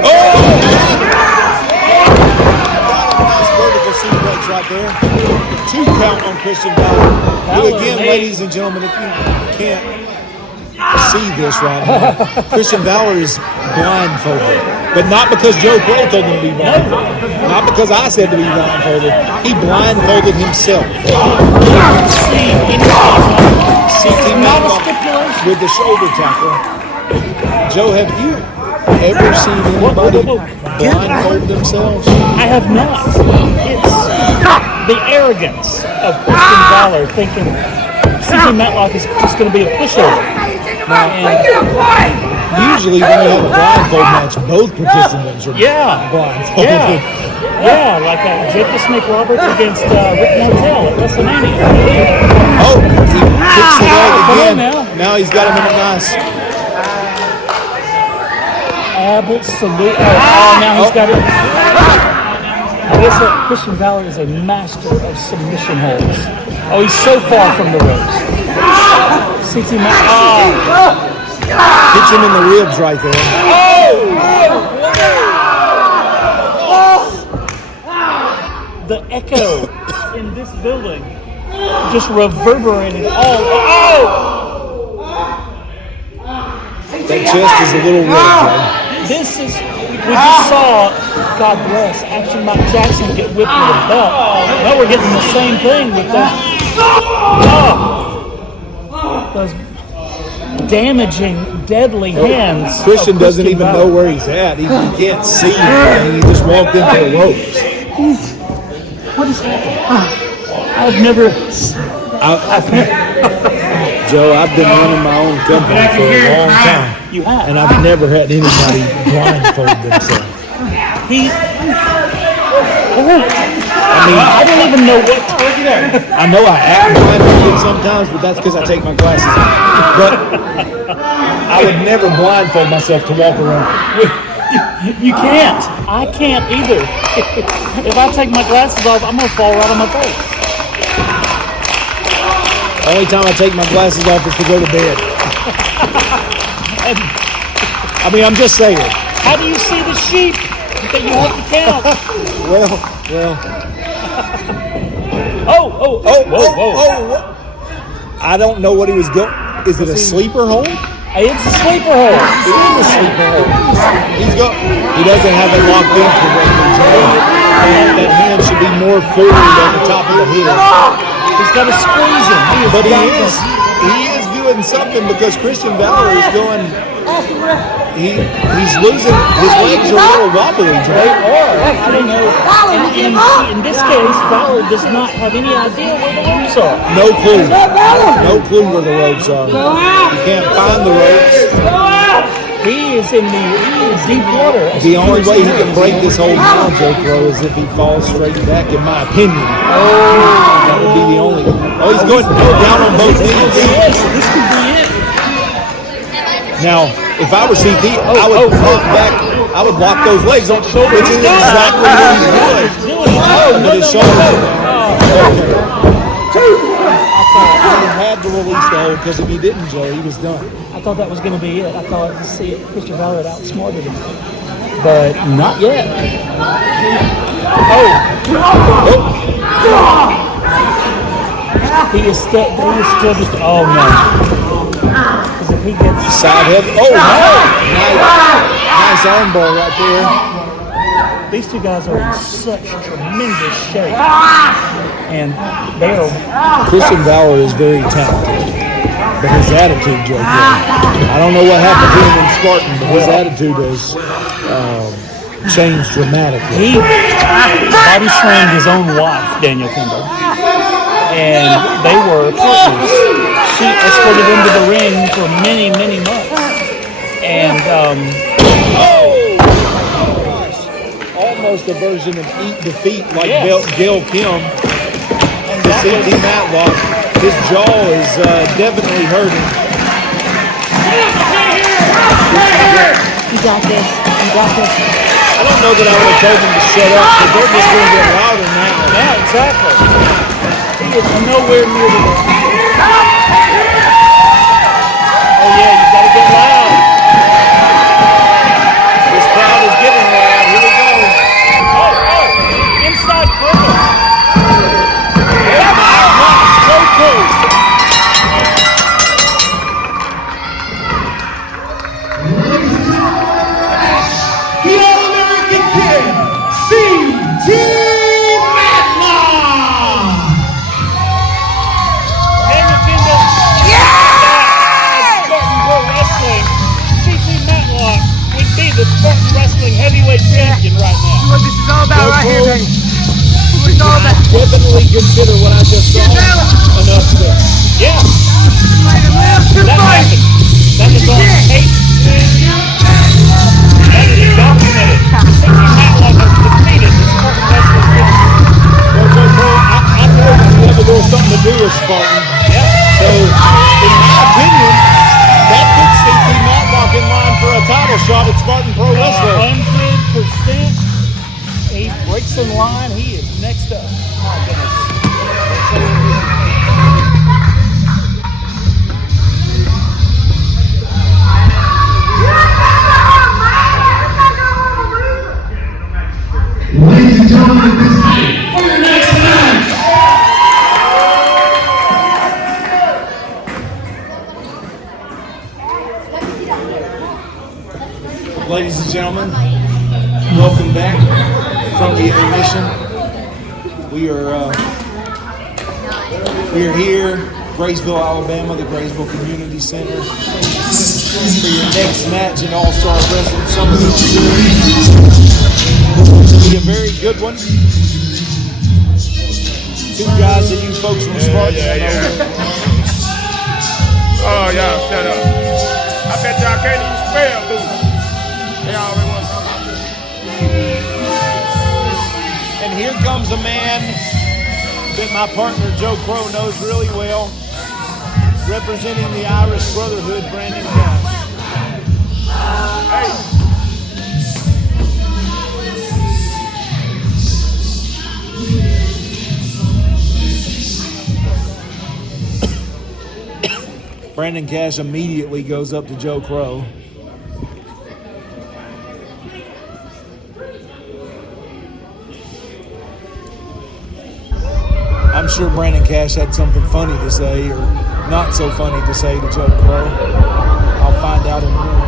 Nice vertical suplex right there. 2 count on Christian Valor. But again, ladies and gentlemen, if you can't see this right now, Christian Valor is blindfolded, but not because Joe Crow told him to be blindfolded, not because I said to be blindfolded. He blindfolded himself. C.T. Matlock with the shoulder tackle. Joe, have you ever seen anybody blindfold themselves? I have not. It's the arrogance of Christian Valor thinking C.T. Matlock is just going to be a pushover. Usually when you have a blindfold match, both participants are blindfolded. Yeah, like Jake the Snake Roberts against Rick Martel at WrestleMania. Oh, he kicks the leg again. Now he's got him in a nice... Absolutely. Oh, now he's got it. I guess that Christian Valor is a master of submission holds. Oh, he's so far from the ropes. C.T. Matlock. Hits him in the ribs right there. The echo in this building just reverberated all. That chest is a little red. This is, we just saw, God bless, Action Mike Jackson get whipped with a belt. Now we're getting the same thing with those damaging, deadly hands. Christian doesn't even know where he's at. He can't see anything. He just walked into the ropes. What is happening? I've never... Joe, I've been running my own company for a long time. You have? And I've never had anybody blindfold themselves. I don't even know what. I know I act blindfolded sometimes, but that's because I take my glasses off. But I would never blindfold myself to walk around. You can't. I can't either. If I take my glasses off, I'm going to fall right on my face. The only time I take my glasses off is to go to bed. I mean, I'm just saying. How do you see the sheep that you have to count? Well. Whoa. I don't know what he was doing. Is it a sleeper hold? It's a sleeper hold. It is a sleeper hold. He doesn't have it locked in correctly. That hand should be more forward at the top of the head. He's got to squeeze him. But he is doing something because Christian Valor is going he's losing. His legs are a little wobbly, Jay. I don't know. In this case, Valor does not have any idea where the ropes are. No clue. No clue where the ropes are. He can't find the ropes. He is in deep water. The only way he can break this hold now, Joe Crow, is if he falls straight back, in my opinion. That would be the only. Oh, he's going down on both knees. This could be it. Now, if I were CP, I would pop back. I would lock those legs on shoulder, which is exactly what he's doing. But his shoulders are he had to release the hold because if he didn't, Joe, he was done. I thought that was going to be it. I thought to see it, Christian Valor outsmarted him, but not yet. He is still just. Oh no! Because if he gets side head. Oh no! Nice armbar right there. These two guys are in such tremendous shape, and they are. Christian Valor is very talented, but his attitude, Joe, I don't know what happened to him in Spartan, but his attitude has changed dramatically. He body slammed his own wife, Daniel Kendall, and they were partners. She escorted him to the ring for many, many months, and almost a version of Eat Defeat, like Gail Kim and the CT Matlock. His jaw is definitely hurting. You got this. You got this. I don't know that I would have told him to shut up, but they're just going to get louder now. Yeah, exactly. He is nowhere near the ring. Oh yeah, you got to get loud. This crowd is getting loud. Here we go. Inside further. Oh my God, so close. The All-American Kid, CT Matlock! Daniel Kendall. Spartan Pro Wrestling. CT Matlock would be the Spartan Wrestling heavyweight champion right now. What this is all about right here, baby. What it's all about. Definitely consider what I just saw an upset. Yeah. That happened. That is on tape. That is documented. CT Matlock has defeated the Spartan Wrestling champion. I know that you have a little something to do with Spartan. Yeah. So, in my opinion, that puts CT Matlock in line for a title shot at Spartan Pro Wrestling. 100%. He breaks in line. He is next up. My goodness. Ladies and gentlemen, at this time, for your next match. Ladies and gentlemen, welcome back from the intermission. We are here, Graysville, Alabama, the Graysville Community Center, for your next match in All-Star Wrestling Summer. It'll be a very good one. Two guys that you folks from Spartan know. Oh, y'all shut up. I bet y'all can't even spell, dude. They already want And here comes a man that my partner Joe Crow knows really well, representing the Irish Brotherhood, Brandon Cash. Hey. Brandon Cash immediately goes up to Joe Crow. I'm sure Brandon Cash had something funny to say or not so funny to say to Joe Crow. I'll find out in a minute.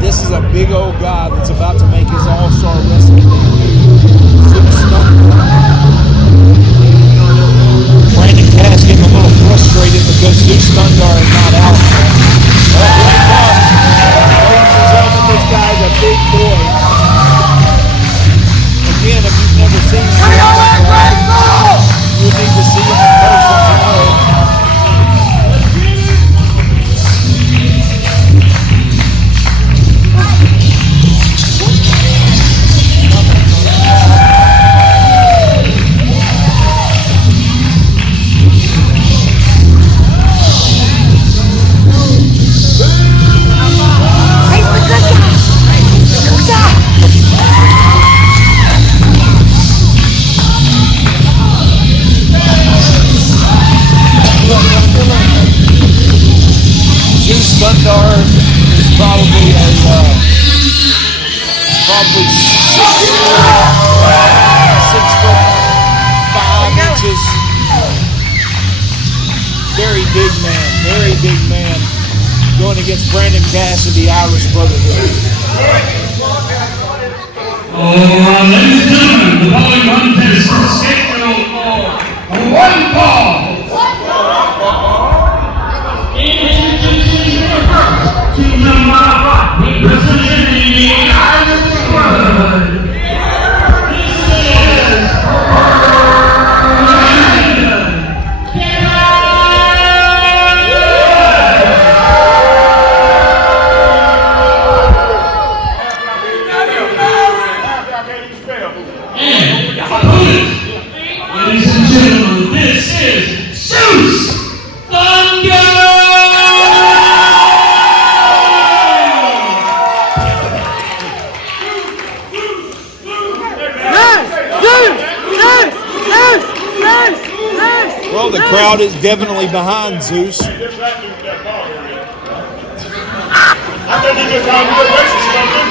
This is a big old guy that's about to make his all-star wrestling debut. Brandon Cash getting a little frustrated probably 6'5". Very big man, going against Brandon Cash of the Irish Brotherhood. Ladies and gentlemen, the following contest is scheduled for one fall. Introducing first to number 5, representing the Irish Brotherhood. This is ladies and gentlemen, this is Zeus Thunder! Well, the crowd is definitely behind Zeus. I think you just found good races, something.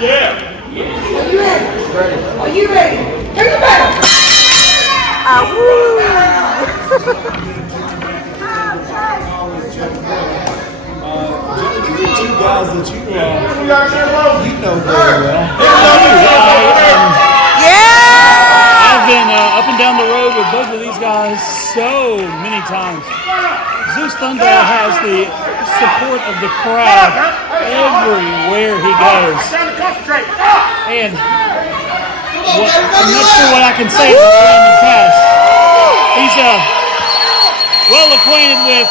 Yeah. Are you ready? Bring it back! Two guys that you know very well. I've been up and down the road with both of these guys so many times. Zeus Thunder has the support of the crowd everywhere he goes. And I'm not sure what I can say about Brandon Cash. He's well acquainted with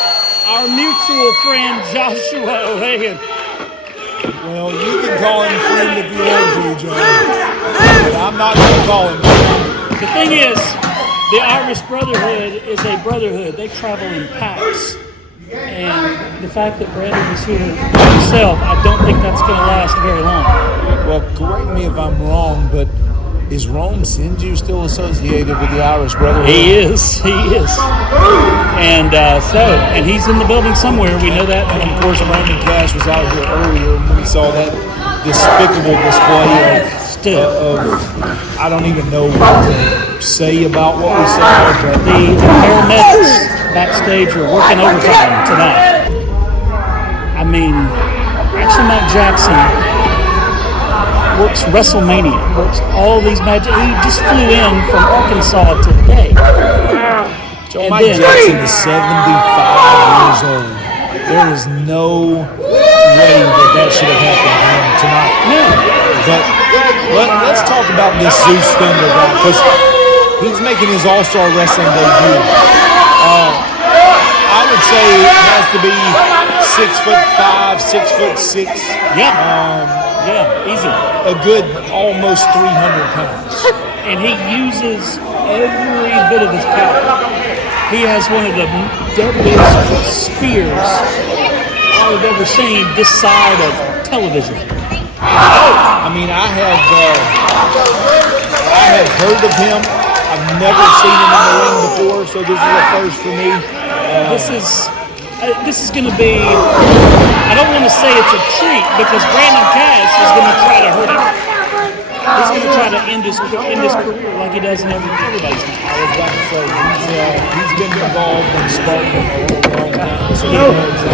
our mutual friend Joshua O'Hagan. Well, you can call him friend if you want to, John. But I'm not going to call him friend. The thing is, the Irish Brotherhood is a brotherhood. They travel in packs. And the fact that Brandon is here himself, I don't think that's going to last very long. Well, correct me if I'm wrong, but is Rome Sinju still associated with the Irish Brotherhood? He is. And and he's in the building somewhere. We know that. And of course, Brandon Cash was out here earlier when we saw that despicable display of I don't even know what to say about what we saw. But the paramedics backstage are working overtime tonight. I mean, actually, Mike Jackson works WrestleMania, works all these matches. He just flew in from Arkansas today. Mike Jackson is 75 years old. There is no way that should have happened to him tonight. But let's talk about this Zeus Thunder guy, because he's making his All-Star Wrestling debut. I would say it has to be 6'5", 6'6". Easy. A good almost 300 pounds. And he uses every bit of his power. He has one of the deadliest spears I've ever seen this side of television. I mean, I have heard of him. I've never seen him in the ring before, so this is a first for me. This is going to be, I don't want to say it's a treat, because Brandon Cash is going to try to hurt him. He's going to try to end his career like he does in everybody's life. I was about to say, he's been involved in Spartan for a long time, so he knows that.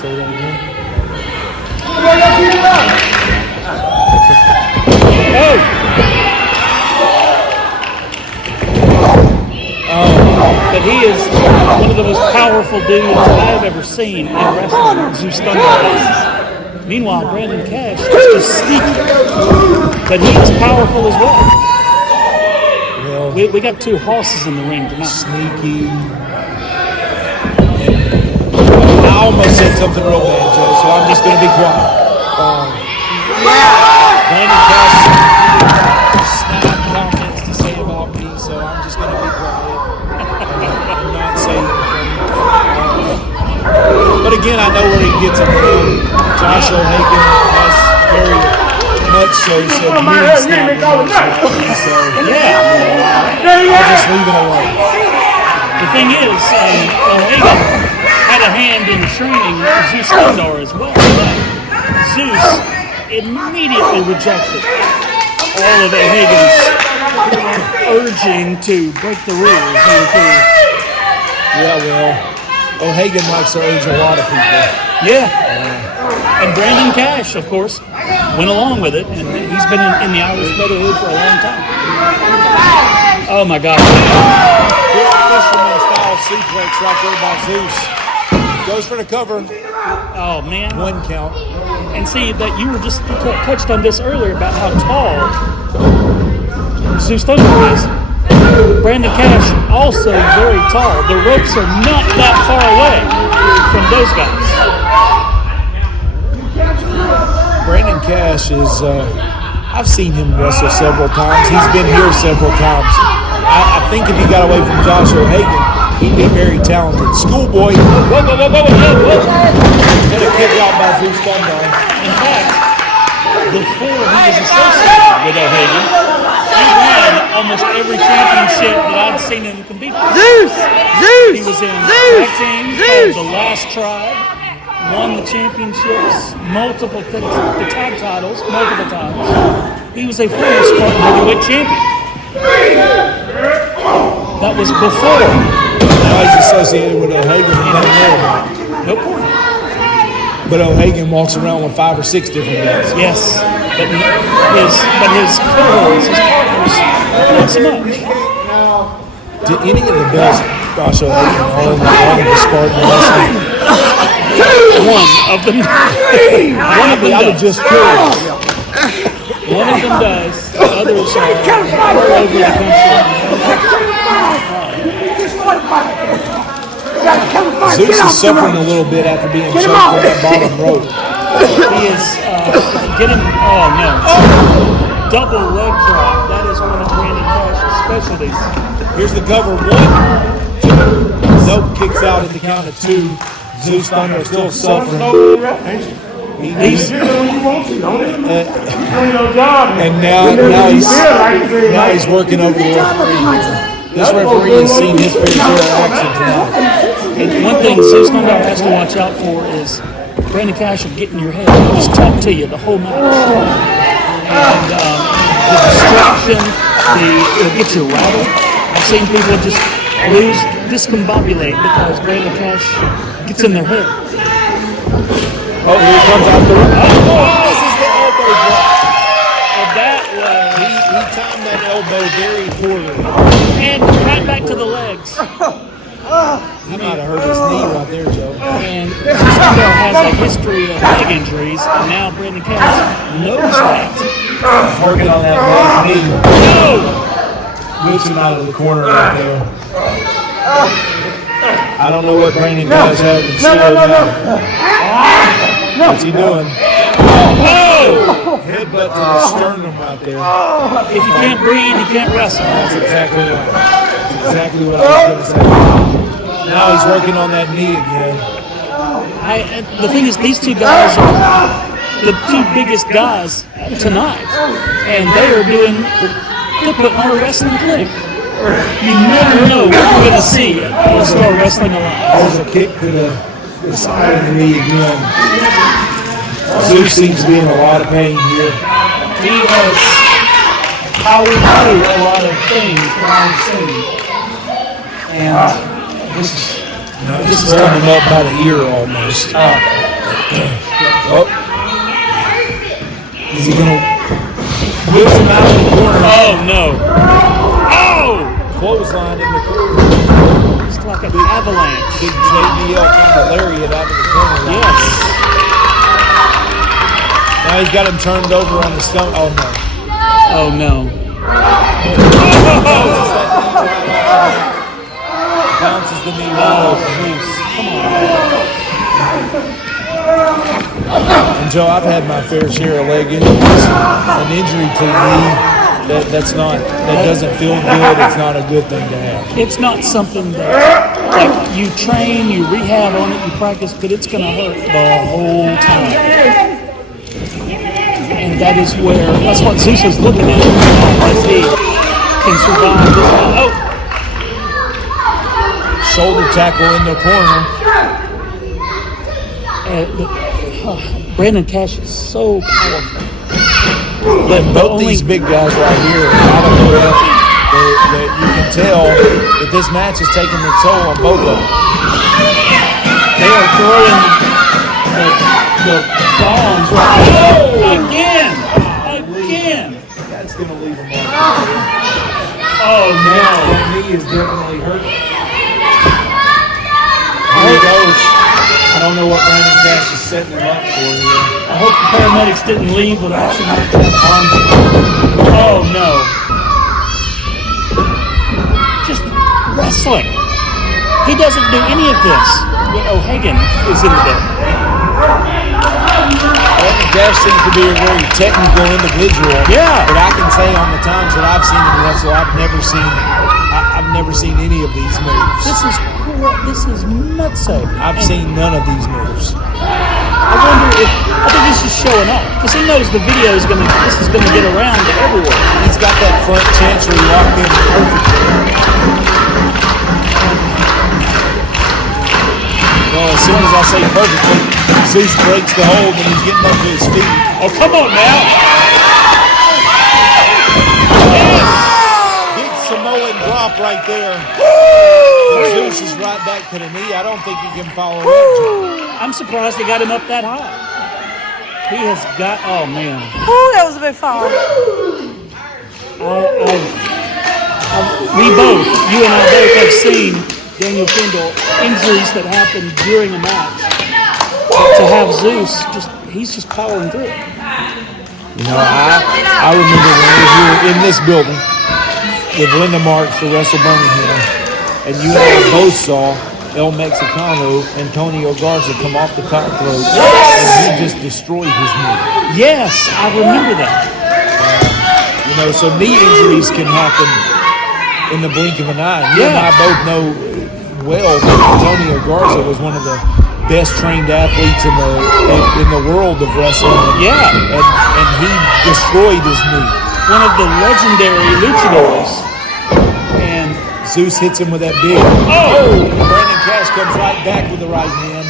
Say that again. But he is one of the most powerful dudes I've ever seen in wrestling. Zeus Thunder is. Meanwhile, Brandon Cash is just sneaky, but he's powerful as well. We got two horses in the ring tonight. Sneaky. I almost said something real bad, Joe, so I'm just going to be quiet. Brandon Cash snap comments to say about me, so I'm just going to be quiet and not say anything. But again, I know where he gets it from. Josh O'Hagan has very much so said me snap comments about me, so I'll just leave it alone. The thing is, O'Hagan had a hand in training Zeus Stondar as well. But Zeus immediately rejected all of O'Hagan's urging to break the rules. Yeah, well, O'Hagan likes to urge a lot of people. Yeah. And Brandon Cash, of course, went along with it, and he's been in the Irish Brotherhood for a long time. Oh my God. Fisherman style suplex right there by Zeus. Goes for the cover. Oh man. 1 count. And see that you were just touched on this earlier about how tall Zeus Stondar is. Brandon Cash also very tall. The ropes are not that far away from those guys. Brandon Cash is, I've seen him wrestle several times. He's been here several times. I think if he got away from Josh O'Hagan, he'd be very talented. Schoolboy, whoa. Get a kick out by Zeus Stondar. In fact, before he was associated with O'Hagan, he won almost every championship that I've seen him compete for. Zeus! He was in tag teams called The Last Tribe, won the championships, multiple the tag titles, multiple times. He was a former Spartan heavyweight champion. That was before. Now he's associated with O'Hagan and doesn't know about it. Nope. But O'Hagan walks around with 5 or 6 different guys. Yes, but his cohorts, his partners, not so much. Did any of the best Josh O'Hagan all the Spartan wrestling? One of them. One of them I was does. just curious. One of them does. Others are all over the country. Zeus is suffering a little bit after being choked on that bottom rope. He is getting. Oh no! Double leg drop. That is one of Brandon Cash's specialties. Here's the cover. 1, 2. Nope, kicks out at the count of 2. Zeus Stondar still suffering. He's and now he's working over the referee. This referee has seen his fair share of action tonight. And one thing Zeus Stondar has to watch out for is Brandon Cash will get in your head. He'll just talk to you the whole match. And the distraction, it'll get you rattled. I've seen people just discombobulate because Brandon Cash gets in their head. Oh, here he comes out the ring. Oh, this is the elbow drop. And that was... He timed that elbow very poorly. And right back to the legs. He might have hurt his knee right there, Joe. And Stondar has a history of leg injuries, and now Brandon Cash knows that. Working on that left knee. No! Whips him out of the corner right there. I don't know what Brandon Cash has in store now. What's he doing? Oh! Headbutt to the sternum right there. If you can't breathe, you can't wrestle. That's exactly right. That's exactly what I was going to say. Now he's working on that knee again. The thing is, these two guys are the two biggest guys tonight, and they're putting on a wrestling clinic. You never know what you're going to see when Star Wrestling Alive. There's a kick to the side of the knee again. Zeus seems to be in a lot of pain here. He has powered through a lot of things that I've seen. And This is coming up by the ear almost. Oh. Is he going to whip him out of the corner? Oh, no. Oh! Clothesline in the corner. It's like an avalanche. Big JBL kind of lariat out of the corner. Yes. Now he's got him turned over on the stomach. Oh, no. Oh, no. Bounces the knee right loose. Come on. And Joe, I've had my fair share of leg injuries. An injury to the knee, that doesn't feel good. It's not a good thing to have. It's not something that, like, you train, you rehab on it, you practice, but it's going to hurt the whole time. And that's what Zeus is looking at as he can survive this one. Oh! shoulder tackle in the corner. Brandon Cash is so powerful. But both these big guys right here, I don't know that you can tell that this match is taking its toll on both of them. They are throwing the bombs right again. That's going to leave him on. Oh no! That knee is definitely hurt. Here he goes. I don't know what Brandon Cash is setting him up for here. I hope the paramedics didn't leave without some arms. Oh no! Just wrestling. He doesn't do any of this. O'Hagan is in the bed. Brandon Cash seems to be a very technical individual. Yeah. But I can say on the times that I've seen him wrestle, I've never seen any of these moves. This is nutso. I've seen none of these moves. I think he's just showing off because he knows the video is this is gonna get around to everywhere. He's got that front chancery locked in perfectly. Well, as soon as I say perfectly, Zeus breaks the hold and he's getting up to his feet. Oh, come on now. Big Samoan drop right there. Zeus is right back to the knee. I don't think he can follow up. I'm surprised they got him up that high. He has got, oh man. Ooh, that was a big fall. You and I both have seen Daniel Kendall injuries that happen during a match. To have Zeus, he's just powering through it. You know, I remember when we were here in this building with Linda Marks for Wrestle Birmingham, and you and I both saw El Mexicano, Antonio Garza, come off the top rope, and he just destroyed his knee. Yes, I remember that. You know, so knee injuries can happen in the blink of an eye. You and I both know well that Antonio Garza was one of the best trained athletes in the world of wrestling. Yeah. And he destroyed his knee. One of the legendary luchadors. And Zeus hits him with that big. Oh! Brandon Cash comes right back with the right hand.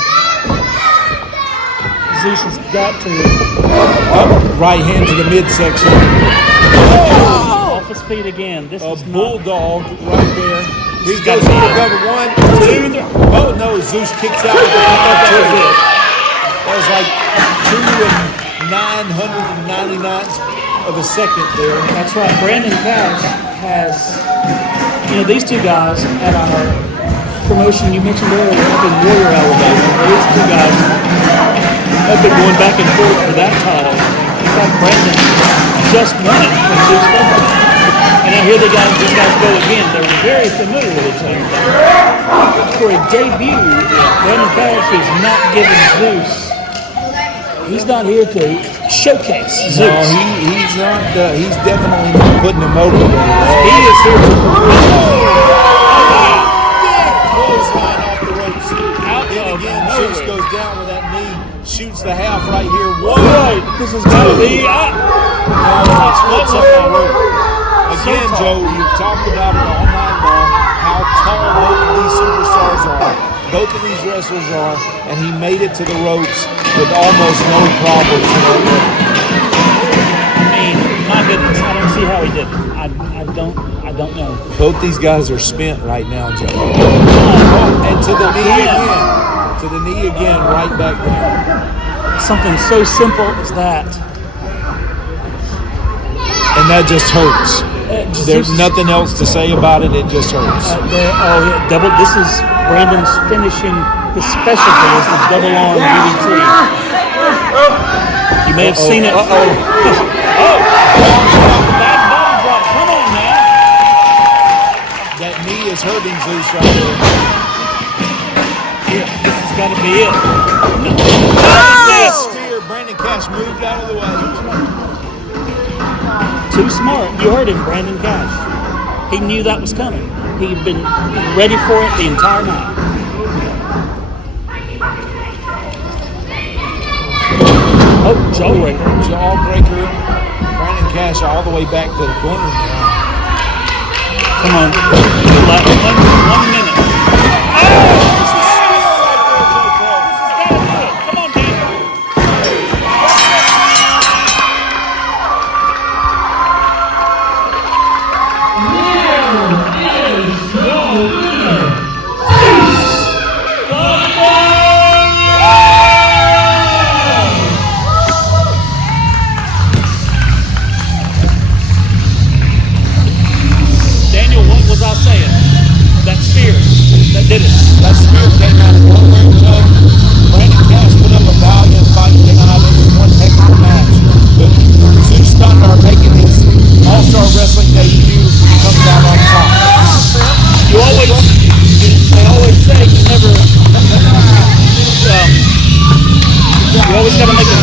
Zeus has got to. Right hand to the midsection. Off his feet again. This is bulldog right there. He goes for the cover. 1, 2. Oh no, Zeus kicks out. That was like 2 999ths of a second there. That's right. Brandon Cash has, these two guys at our promotion you mentioned earlier up in Warrior, Alabama. These two guys have been going back and forth for that title. In fact, Brandon just won it from Zeus Bumper. And now here these guys go again. They're very familiar with each other. For a debut, Brandon Cash is not giving Zeus. He's not here to showcase Zeus. No, he's not. He's definitely not putting him over there. He is here to clothesline off the ropes. Then again, Zeus goes down with that knee, shoots the half right here. Right, this is going to be up. Splits up the rope. Again, Joe, you've talked about it all night long, how tall both of these superstars are. Both of these wrestlers are, and he made it to the ropes with almost no problems. I mean, my goodness, I don't see how he did it. I don't know. Both these guys are spent right now, Joe. And to the knee again. To the knee again, right back down. Something so simple as that. And that just hurts. There's nothing else to say about it. It just hurts. This is Brandon's finishing. His specialty is the double arm DDT. You may have seen it. Bad body drop. Come on now. That knee is hurting Zeus right there. Yeah, this has got to be it. Spear. Brandon Cash moved out of the way. Too smart. You heard him, Brandon Cash. He knew that was coming. He'd been ready for it the entire night. Oh, jawbreaker. Jawbreaker. Brandon Cash all the way back to the corner now. Come on. 1 minute. Oh!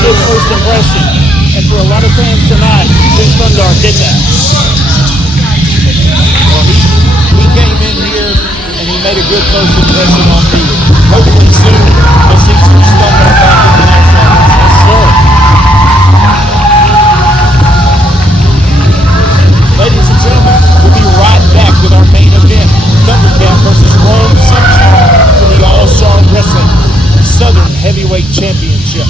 good first impression. And for a lot of fans tonight, Lee Sundar did that. Well, he came in here and he made a good first impression on me. Hopefully soon we'll see some Sundar back in the national. Yes, sir. Ladies and gentlemen, we'll be right back with our main event, Thundercat versus Rome Central for the All-Star Wrestling Southern Heavyweight Championship.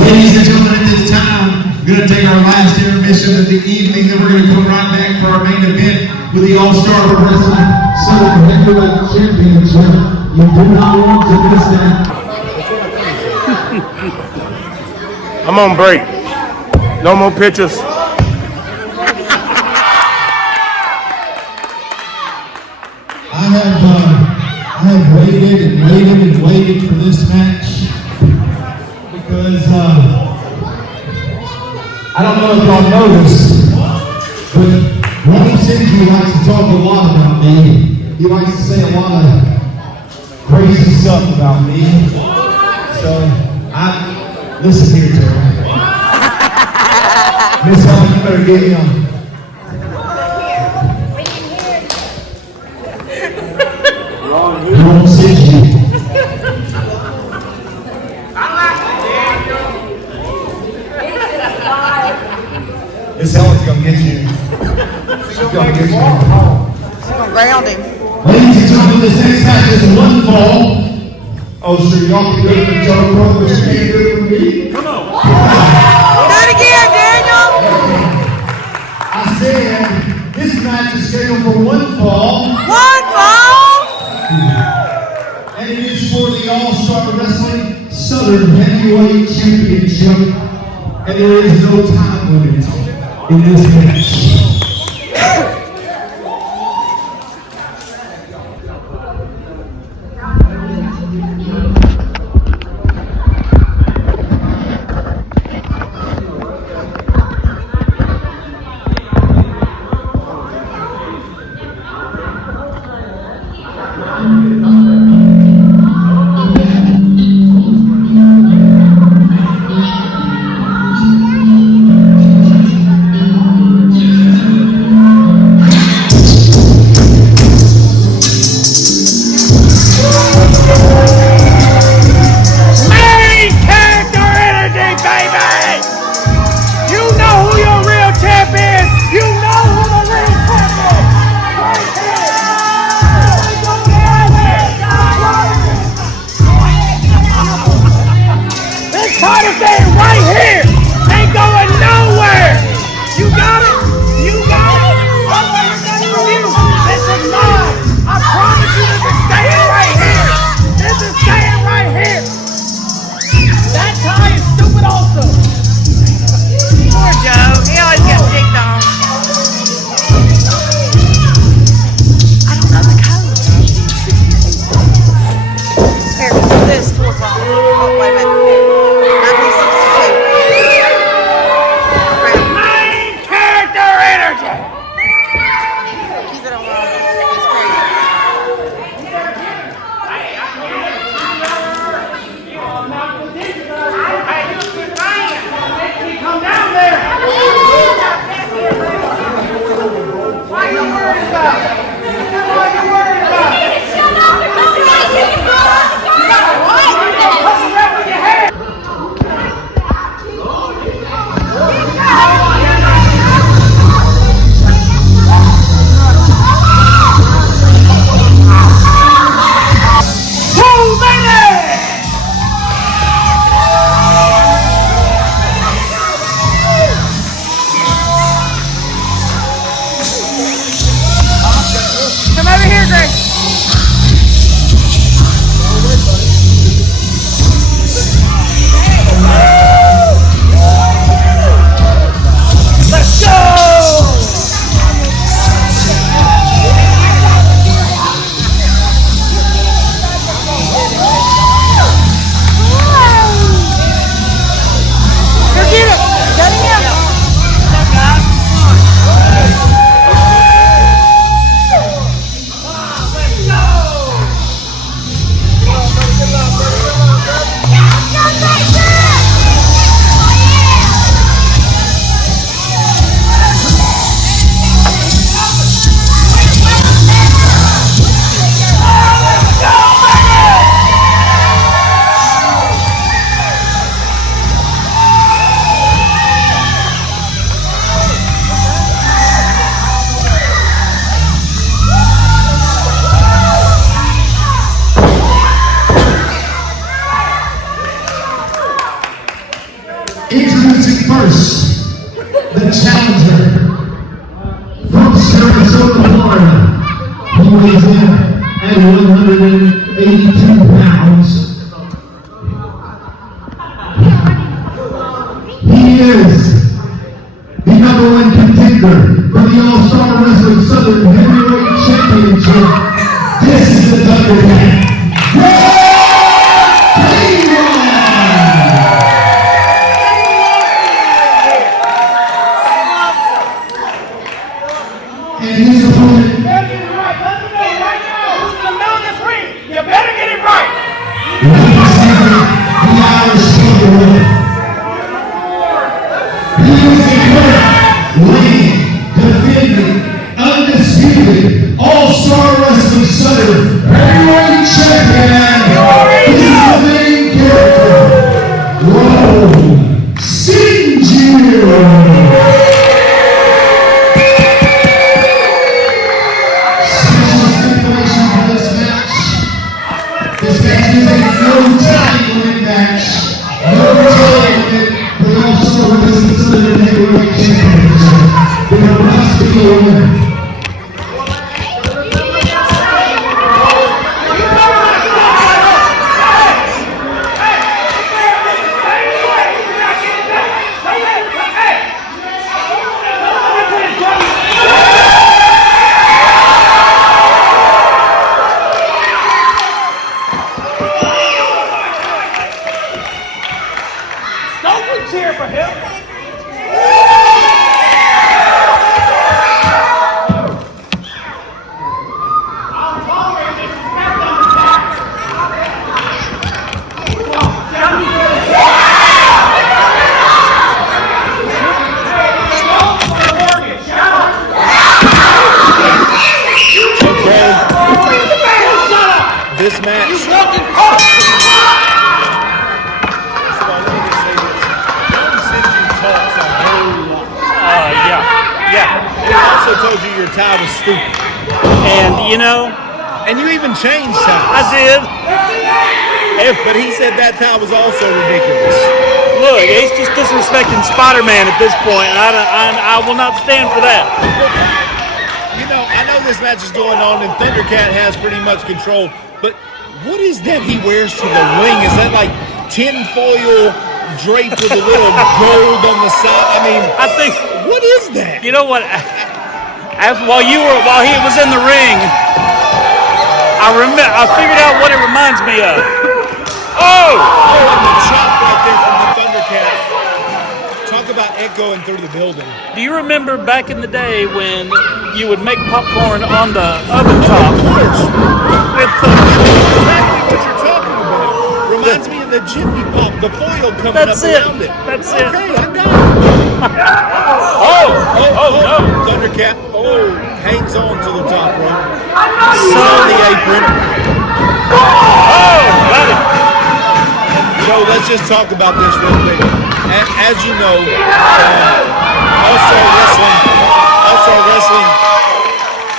Ladies and gentlemen, at this time, we're going to take our last intermission of the evening, then we're going to come right back for our main event with the All-Star Wrestling Southern Heavyweight Championship. You do not want to miss that. I'm on break. No more pictures. I have waited and waited and waited for this match because I don't know if y'all noticed, but Ronnie Singy likes to talk a lot about me. He likes to say a lot of crazy stuff about me. So listen here, Terry. Miss Helen, you better get him. Ronnie Singy. Miss Helen's gonna get you. She's gonna get you. She's gonna ground him. Ladies and gentlemen, this next match is one fall. Oh, sure, y'all can do it for Joe Brothers. You can't do it for me. Come on. Do it again, Daniel. I said this match is scheduled for one fall. One fall. And it is for the All-Star Wrestling Southern Heavyweight Championship. And there is no time limit in this match. Introducing first, the challenger from Sarasota, Florida. He weighs in at 182 pounds. He is the #1 contender for the All-Star Wrestling Southern Heavyweight Championship. This is the Thundercat. And his opponent. You better get it right. Let them know right now. Who's in the middle of this ring? You better get it right. Representing the Irish Silverwood. He is the current reigning, defending, undisputed All-Star Wrestling Southern Heavyweight Champion. This is the main character, Rome Sinjiro. This match is a no-time limit match. No-time limit for the All-Star Wrestling Southern Heavyweight Championship. There must be a winner. Cheer for him. This match. He also told you your tie was stupid. And you know, and you even changed ties. I did. But he said that tie was also ridiculous. Look, he's just disrespecting Spider-Man at this point, and I will not stand for that. You know, I know this match is going on, and Thundercat has pretty much control, but what is that he wears to the ring? Is that like tinfoil draped with a little gold on the side? I mean, I think. What is that? You know what? While he was in the ring, I figured out what it reminds me of. Oh! And the chop right there from the Thundercat. Talk about echoing through the building. Do you remember back in the day when you would make popcorn on the oven top? Of course. With exactly what you're talking about. Reminds me of the Jiffy Pop, the foil coming up around it. That's it. Okay, I got it. Oh, no. Thundercat, hangs on to the top rope. He's on the apron. Got it. So let's just talk about this real quick. As you know, All-Star Wrestling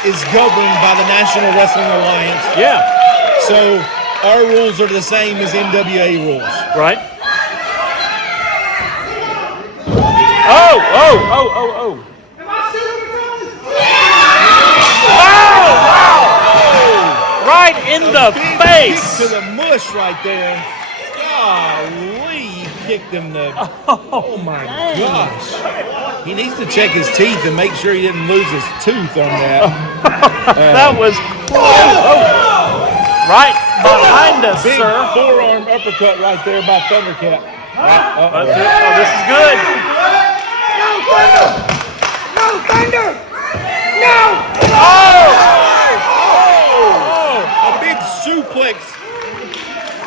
is governed by the National Wrestling Alliance. Yeah. So our rules are the same as NWA rules. Right. Oh. Wow! Right in the face. Kick to the mush right there. Golly, he kicked him the. Oh my gosh. He needs to check his teeth and make sure he didn't lose his tooth on that. That was right behind us, big sir. Forearm uppercut right there by Thundercat. Oh, this is good. No thunder! No! A big suplex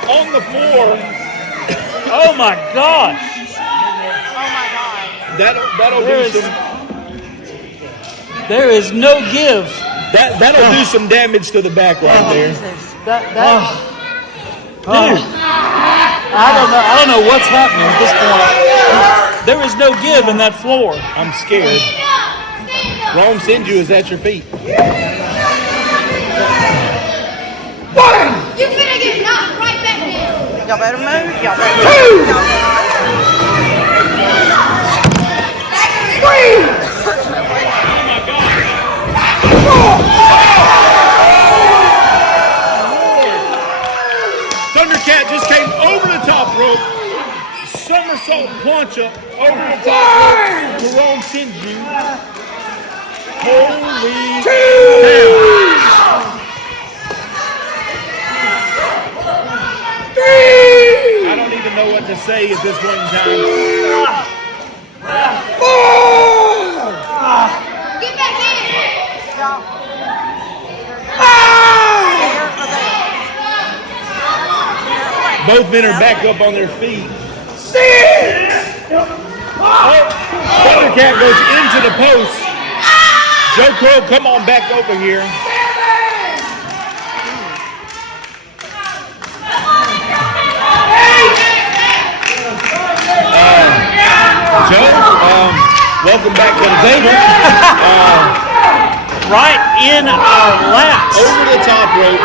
on the floor Oh my gosh! That'll do some. There is no give. That'll do some damage to the back right there. Dude, I don't know what's happening at this point. There is no give in that floor. I'm scared. Rome Sinju is at your feet. You're gonna get knocked right back down. Y'all better move. Y'all better move. Y'all better Thundercat just came over the top rope. Somersault plancha over the top rope to Rome Sinju. Holy cow. I don't even know what to say at this point in time. Get back in. Both men are back up on their feet. Thundercat goes into the post. Joe Crow, come on back over here. Joe, welcome back to the table. Right in our laps. Over the top rope,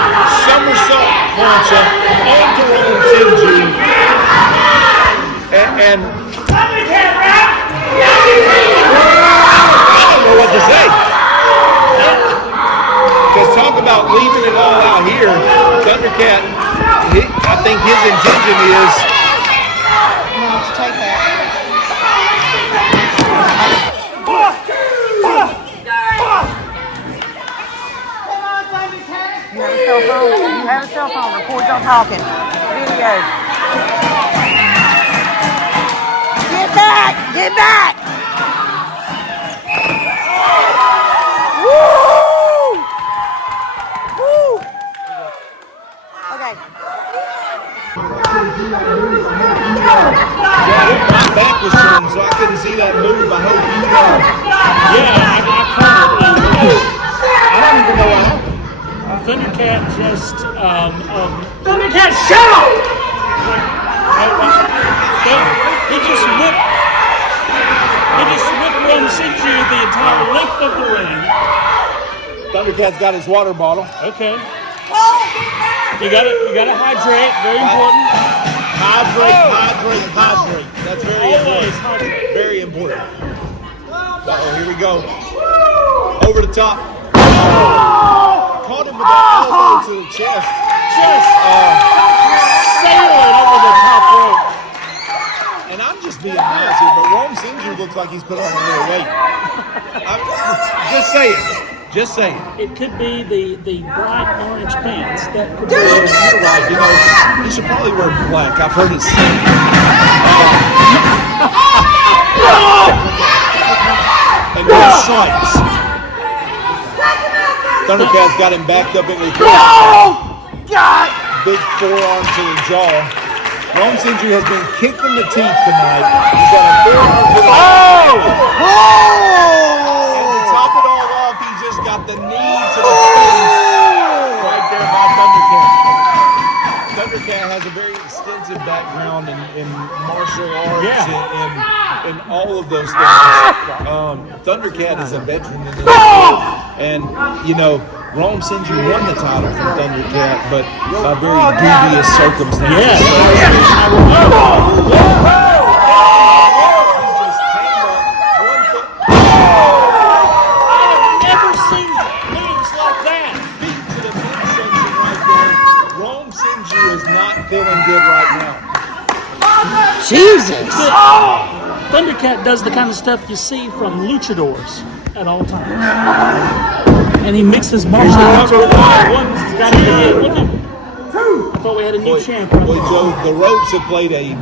somersault plancha onto Rome Sinju. And I don't know what to say. Because talk about leaving it all out here. Thundercat, I think his intention is take that. You have a cell phone? You have a cell phone. Record y'all talking. Video. Get back! Get back! Woo! Woo! Okay. my back was turned, so I couldn't see that move. I hope you know. Yeah, I covered. I don't even know what happened. Thundercat just Thundercat, shut up! He just whipped Rome Sinju the entire length of the ring. Thundercat's got his water bottle. Okay. You gotta hydrate, very important. Hydrate. That's very Always important. hydrate. Very important. Uh-oh, here we go. Over the top. Caught him with the elbow to the chest. Just sailing over the top rope. And I'm just being nice here, but Rome Sinju looks like he's put on a little weight. Just say it. Just say it. It could be the bright orange pants. That could be. You're right. You know, you should probably wear black. I've heard it said. And no stripes. Thundercat's got him backed up in the big forearm to the jaw. Rome Sinju has been kicked in the teeth tonight. He's got a forearm to the And to top it all off, he just got the knee to the face right there by Thundercat. Thundercat has a very extensive background in martial arts and all of those things. Thundercat is a veteran in this sport. And, you know, Rome Sinju won the title from Thundercat, but by very dubious circumstances. I've never seen moves like that. Feet to the midsection right there. Rome Sinju is not feeling good right now. Jesus! Thundercat does the kind of stuff you see from luchadors at all times. And he mixes martial arts with one's got to be looking. I thought we had a new champ. Boy, Joe, the ropes have played a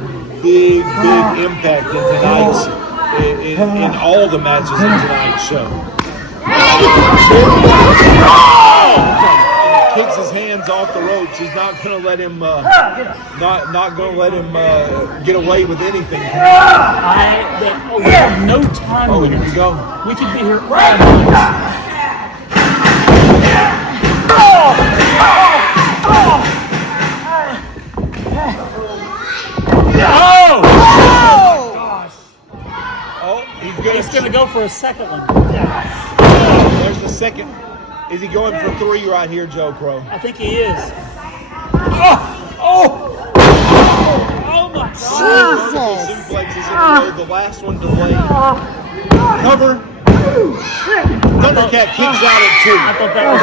big impact in tonight's, in all the matches in tonight's show. kicks his hands off the ropes, he's not going to let him not going to let him get away with anything. We have no time limit. Here we go. We could be here all night. He's going to go for a second one. There's the second. Is he going for 3 right here, Joe Crow? I think he is. Oh my God. Suplexes in a row. The last one delayed. Cover. Thundercat kicks out at 2. I thought that was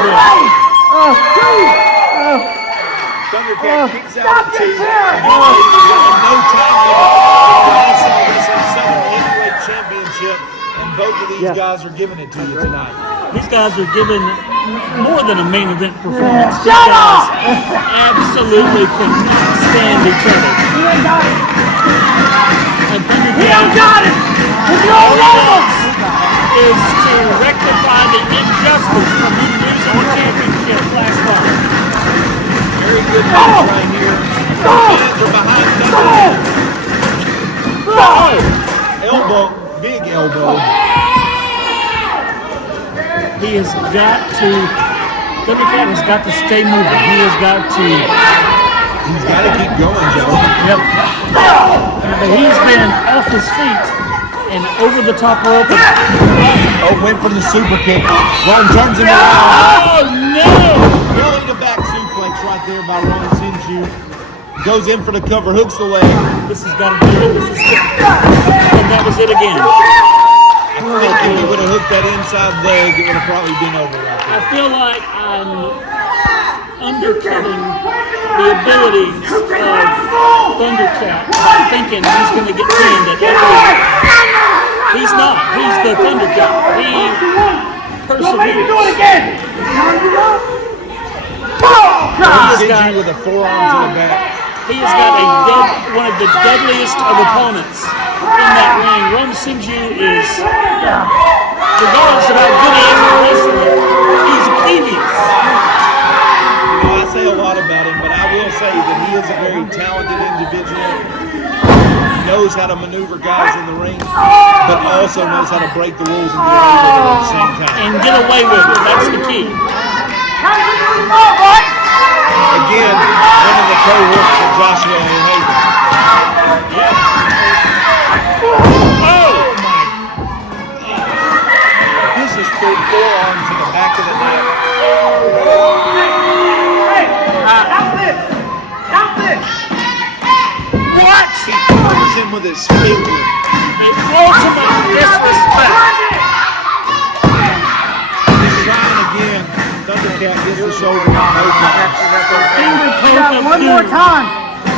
Thundercat kicks out at 2. No time limit. Southern Heavyweight Championship, and both of these guys are giving it to you tonight. These guys are giving more than a main event performance. These guys absolutely can stand each other. And Thundercat is to rectify the injustice from him losing the championship last month. Very good match right here. Fans are behind Thundercat. Elbow, big elbow. He has got to, Thundercat has got to stay moving. He has got to. He's got to keep going, Joe. Yep. But he's been off his feet and over the top rope. Went for the super kick. Ron turns him around. Oh, no! Really the back suplex right there by Ron Sinju. Goes in for the cover, hooks the leg. This has got to do it. This is it. And that was it again. I think if he would have hooked that inside leg, it would have probably been over right there. I feel like I'm undercutting the abilities of Thundercat by thinking he's going to get pinned at every. He's not. He's the Thundercat. He perseveres. Do it again. He's got with the forearms in the back. He has got one of the deadliest of opponents in that ring. Ron Sinju is, regardless of how good he is in wrestling, he's devious. I say a lot about him, but I will say that he is a very talented individual. Knows how to maneuver guys in the ring, but also knows how to break the rules and get away with it at the same time. And get away with it. That's the key. Again, one of the cohorts of Joshua O'Hagan. This is 4 arms in the back of the neck. Count this! What? He covers him with his finger. The ultimate disrespect. He's trying again. Thundercat gets the shoulder. One more time.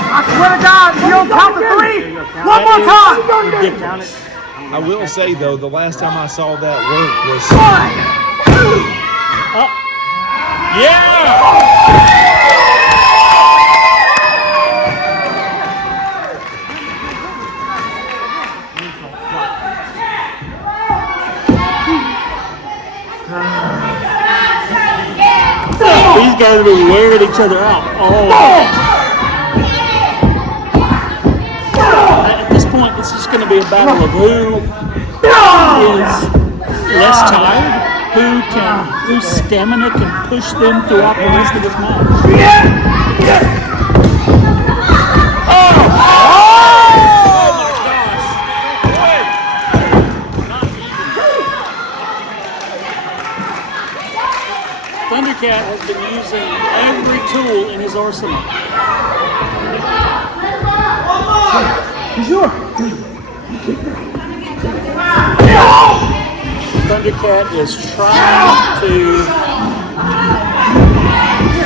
I swear to God, if you don't count the 3, one more time. Ridiculous. I will say though, the last time I saw that work was. 1, 2. Yeah! These guys are wearing each other out. At this point, it's just going to be a battle of who is less tired, whose stamina can push them throughout the rest of this match. Thundercat has been using every tool in his arsenal. Thundercat is trying to.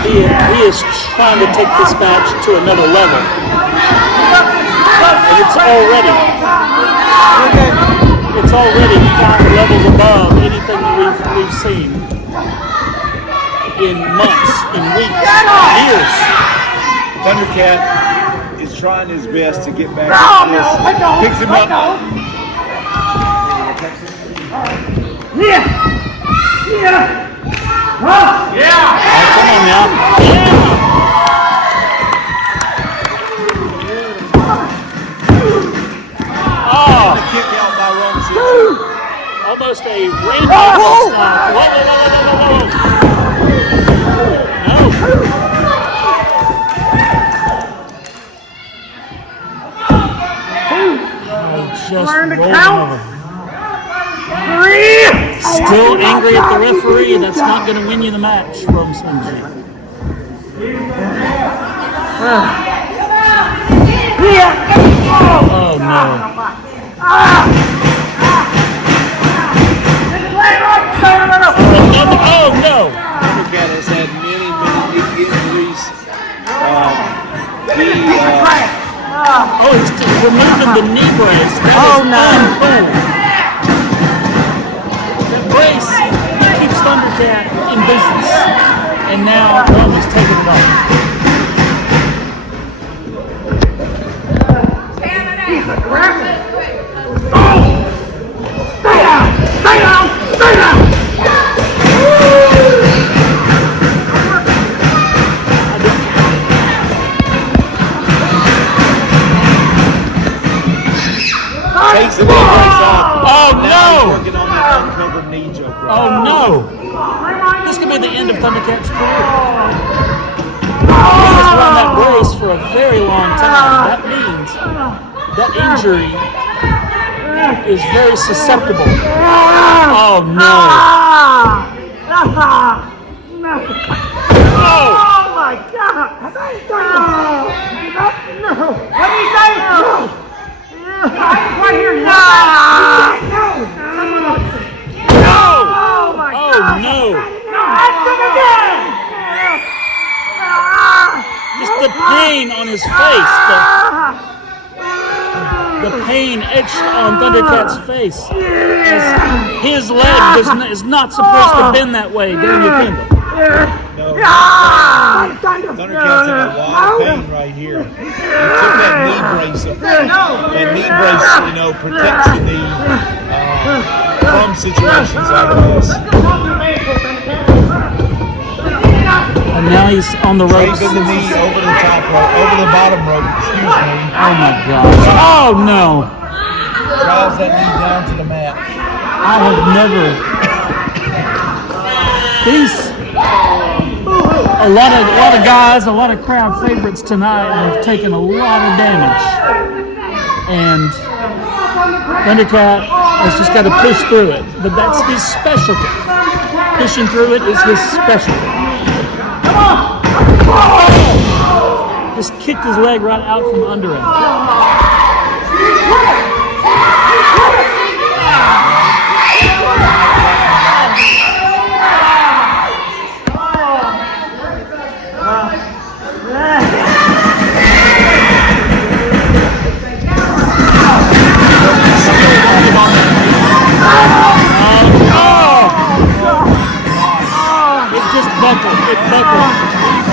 He is trying to take this match to another level, and it's already 5 levels above anything that we've seen in months, in weeks, years. Thundercat is trying his best to get back to this. Picks him up. come on now. Yeah. Oh. Kick out by Ramsey. Almost a rainbow stop. Whoa. No. Just Learn to rolled count. over. Still angry at the referee. That's not going to win you the match, Rome Slimsy. Oh no. Oh no. Thundercat has had many injuries. Oh, he's removing the knee brace. That Oh, is no. uncool. That brace keeps Thundercat in business. And now Rome is taking it off. Takes the knee brace off. Oh Now no! he's working on that uncovered knee joke. Right? Oh no! This could be the end of Thundercat's career. He has run that race for a very long time. That means that injury is very susceptible. Oh no! Oh! my God! No! What do you say? Right here. No! Oh my God! Oh no! That's it again! Just the pain on his face. The pain etched on Thundercat's face. His leg is not supposed to bend that way, Daniel Kimball. No. Thundercat's in a lot of pain right here. He took that knee brace up. And knee brace, protects the knee from situations like this. And now he's on the ropes. Taking the knee over the top rope, over the bottom rope, excuse me. Oh my gosh. Oh no. Drives that knee down to the mat. I have never. A lot of guys, a lot of crowd favorites tonight have taken a lot of damage. And Thundercat has just got to push through it. But that's his specialty. Pushing through it is his specialty. Just kicked his leg right out from under him. It just buckled. It buckled.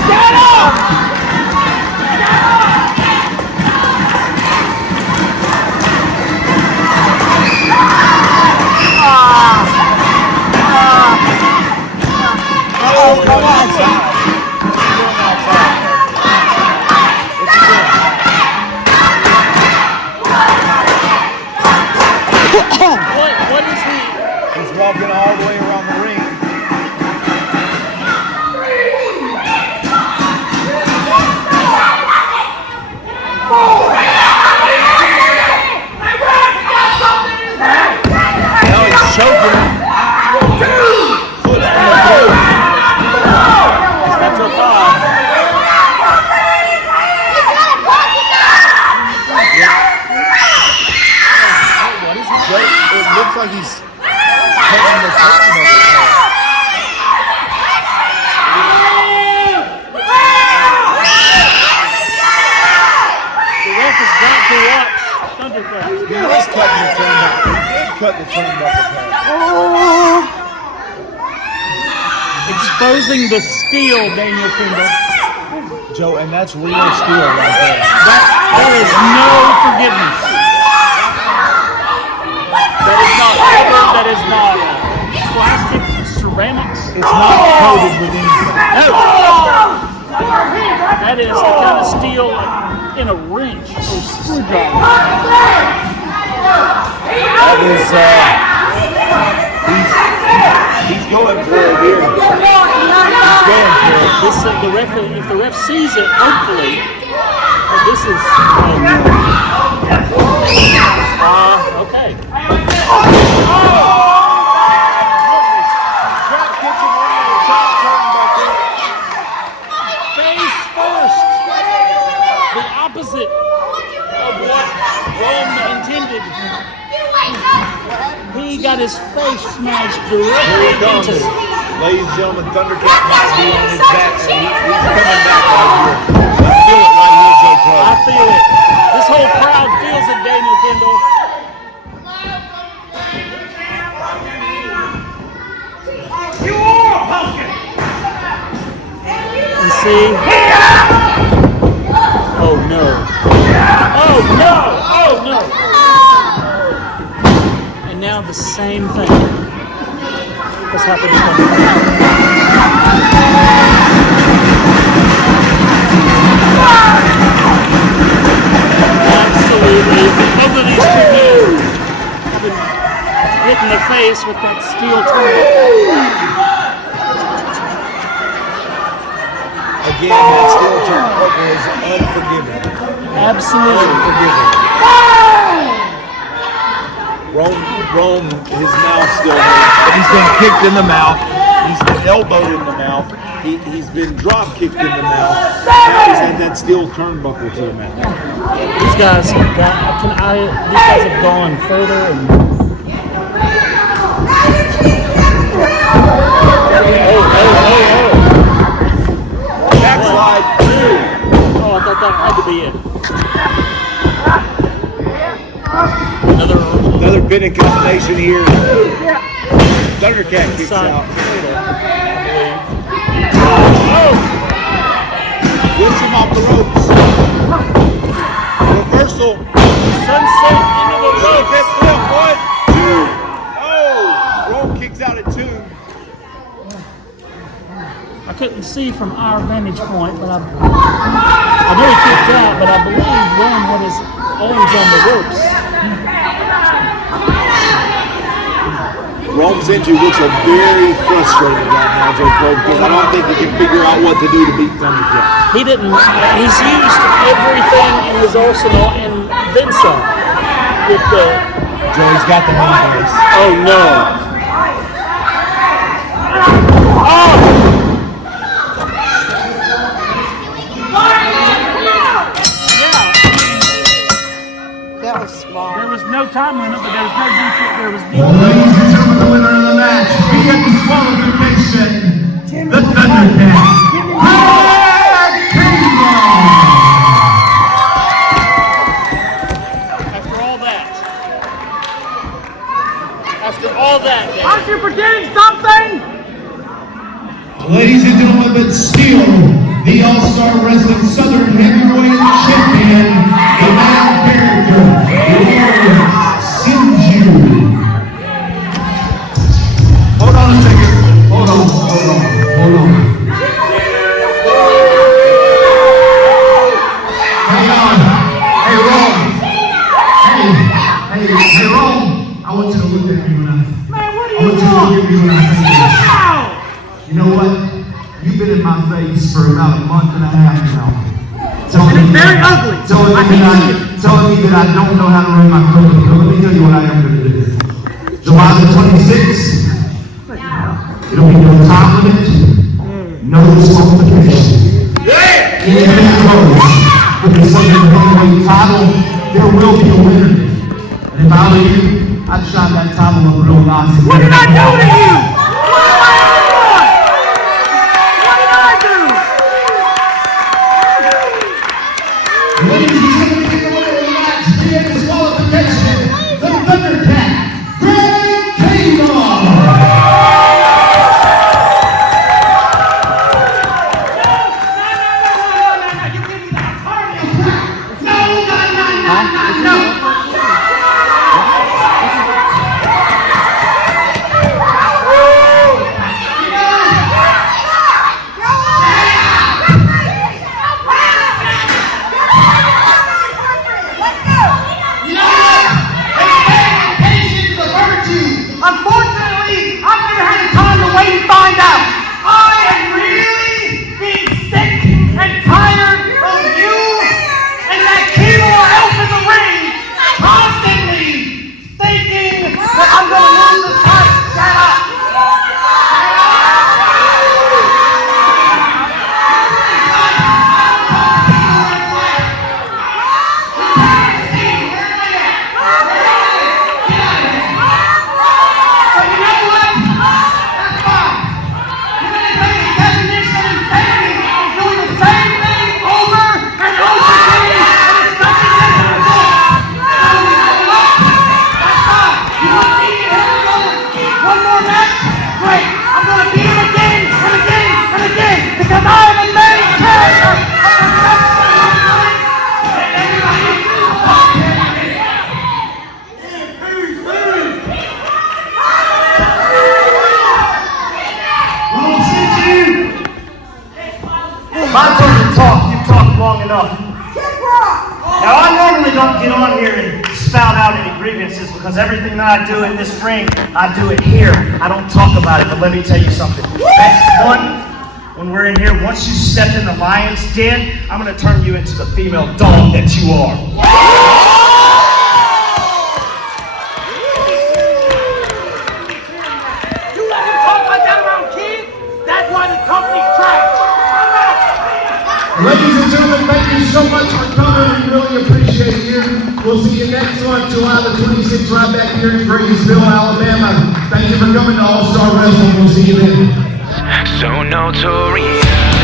Get up! Come on, What is he? He's walking all the way around the ring. Now he's choking. Foot on the floor. That's a foul. It looks like he's taking the curtain off his head. The ref has got to watch Thundercat. He was cutting the turnbuckle. He did cut the turnbuckle pad. Exposing the steel, Daniel Kimball. Joe, and that's real steel right there. There is no forgiveness. That is not plastic ceramics? It's not coated with anything. That is the kind of steel in a wrench or screwdriver. That is, he's going for it here. He's going for it. This, the ref, if the ref sees it, hopefully, this is. Okay. Face first. The opposite of what Rome intended. He got his face smashed directly into it. Ladies and gentlemen, Thundercat might be on his back. He's coming back right here. Let's feel it right here, Joe Pro. I feel it. This whole crowd feels it, Daniel Kendall. And see. Oh no. Oh no. Oh no. And now the same thing has happened to him. Absolutely. Both of these two dudes have been hit in the face with that steel turnbuckle. Again, that steel turnbuckle is unforgiving. Absolutely. Unforgiving. Rome, his mouth still hurts, but he's been kicked in the mouth. He's been elbowed in the mouth. He's been drop kicked in the mouth. Now he's had that steel turnbuckle to him. These guys have gone further and. Backslide. Oh, I thought that had to be it. Another pinning combination here. Thundercat kicks out. Whips him off the ropes. Reversal. Sunset into the Sunset flip. 1, 2. Oh, Rome kicks out at 2. I couldn't see from our vantage point, but I knew he kicked out, but I believe Rome had his arms on the ropes. Rome's injury looks very frustrated right now, Joe Pro, because I don't think he can figure out what to do to beat Thundercat. He didn't. He's used everything in his arsenal and then some. With the. Joey's got the knee brace. Oh no. Oh! That was small. There was no time limit, but there was no defense. There was Ladies and gentlemen, the winner of the match, via disqualification, the Thundercat. After all that, aren't you forgetting something? Ladies and gentlemen, but still the All-Star Wrestling Southern Heavyweight Champion, the man character, Warrior Sinju. Hold on a second. Hold on. Hey, Rome. Hey, Rome. I want you to look at me when I say this. You know what? You've been in my face for about a month and a half now. It's very ugly. Telling me that I don't know how to run my company. But let me tell you what I am going to do. July the 26th, it'll be no time limit, no disqualification. Anything goes for the Southern Heavyweight title, there will be a winner. And if I were you, I'd shine that title up real nice. What did I do to you? What did I do? Ladies and gentlemen, the winner of the match via disqualification, the Thundercat, Greg Taylor. Now, I normally don't get on here and spout out any grievances because everything that I do in this ring, I do it here. I don't talk about it, but let me tell you something. Next one, when we're in here, once you step in the lion's den, I'm going to turn you into the female dog that you are. You let him talk like that around kids? That's why this company's trash. Ladies and gentlemen, thank you so much for coming. We really appreciate you. We'll see you next month, July the 26th, right back here in Graysville, Alabama. Thank you for coming to All-Star Wrestling. We'll see you then. So notorious.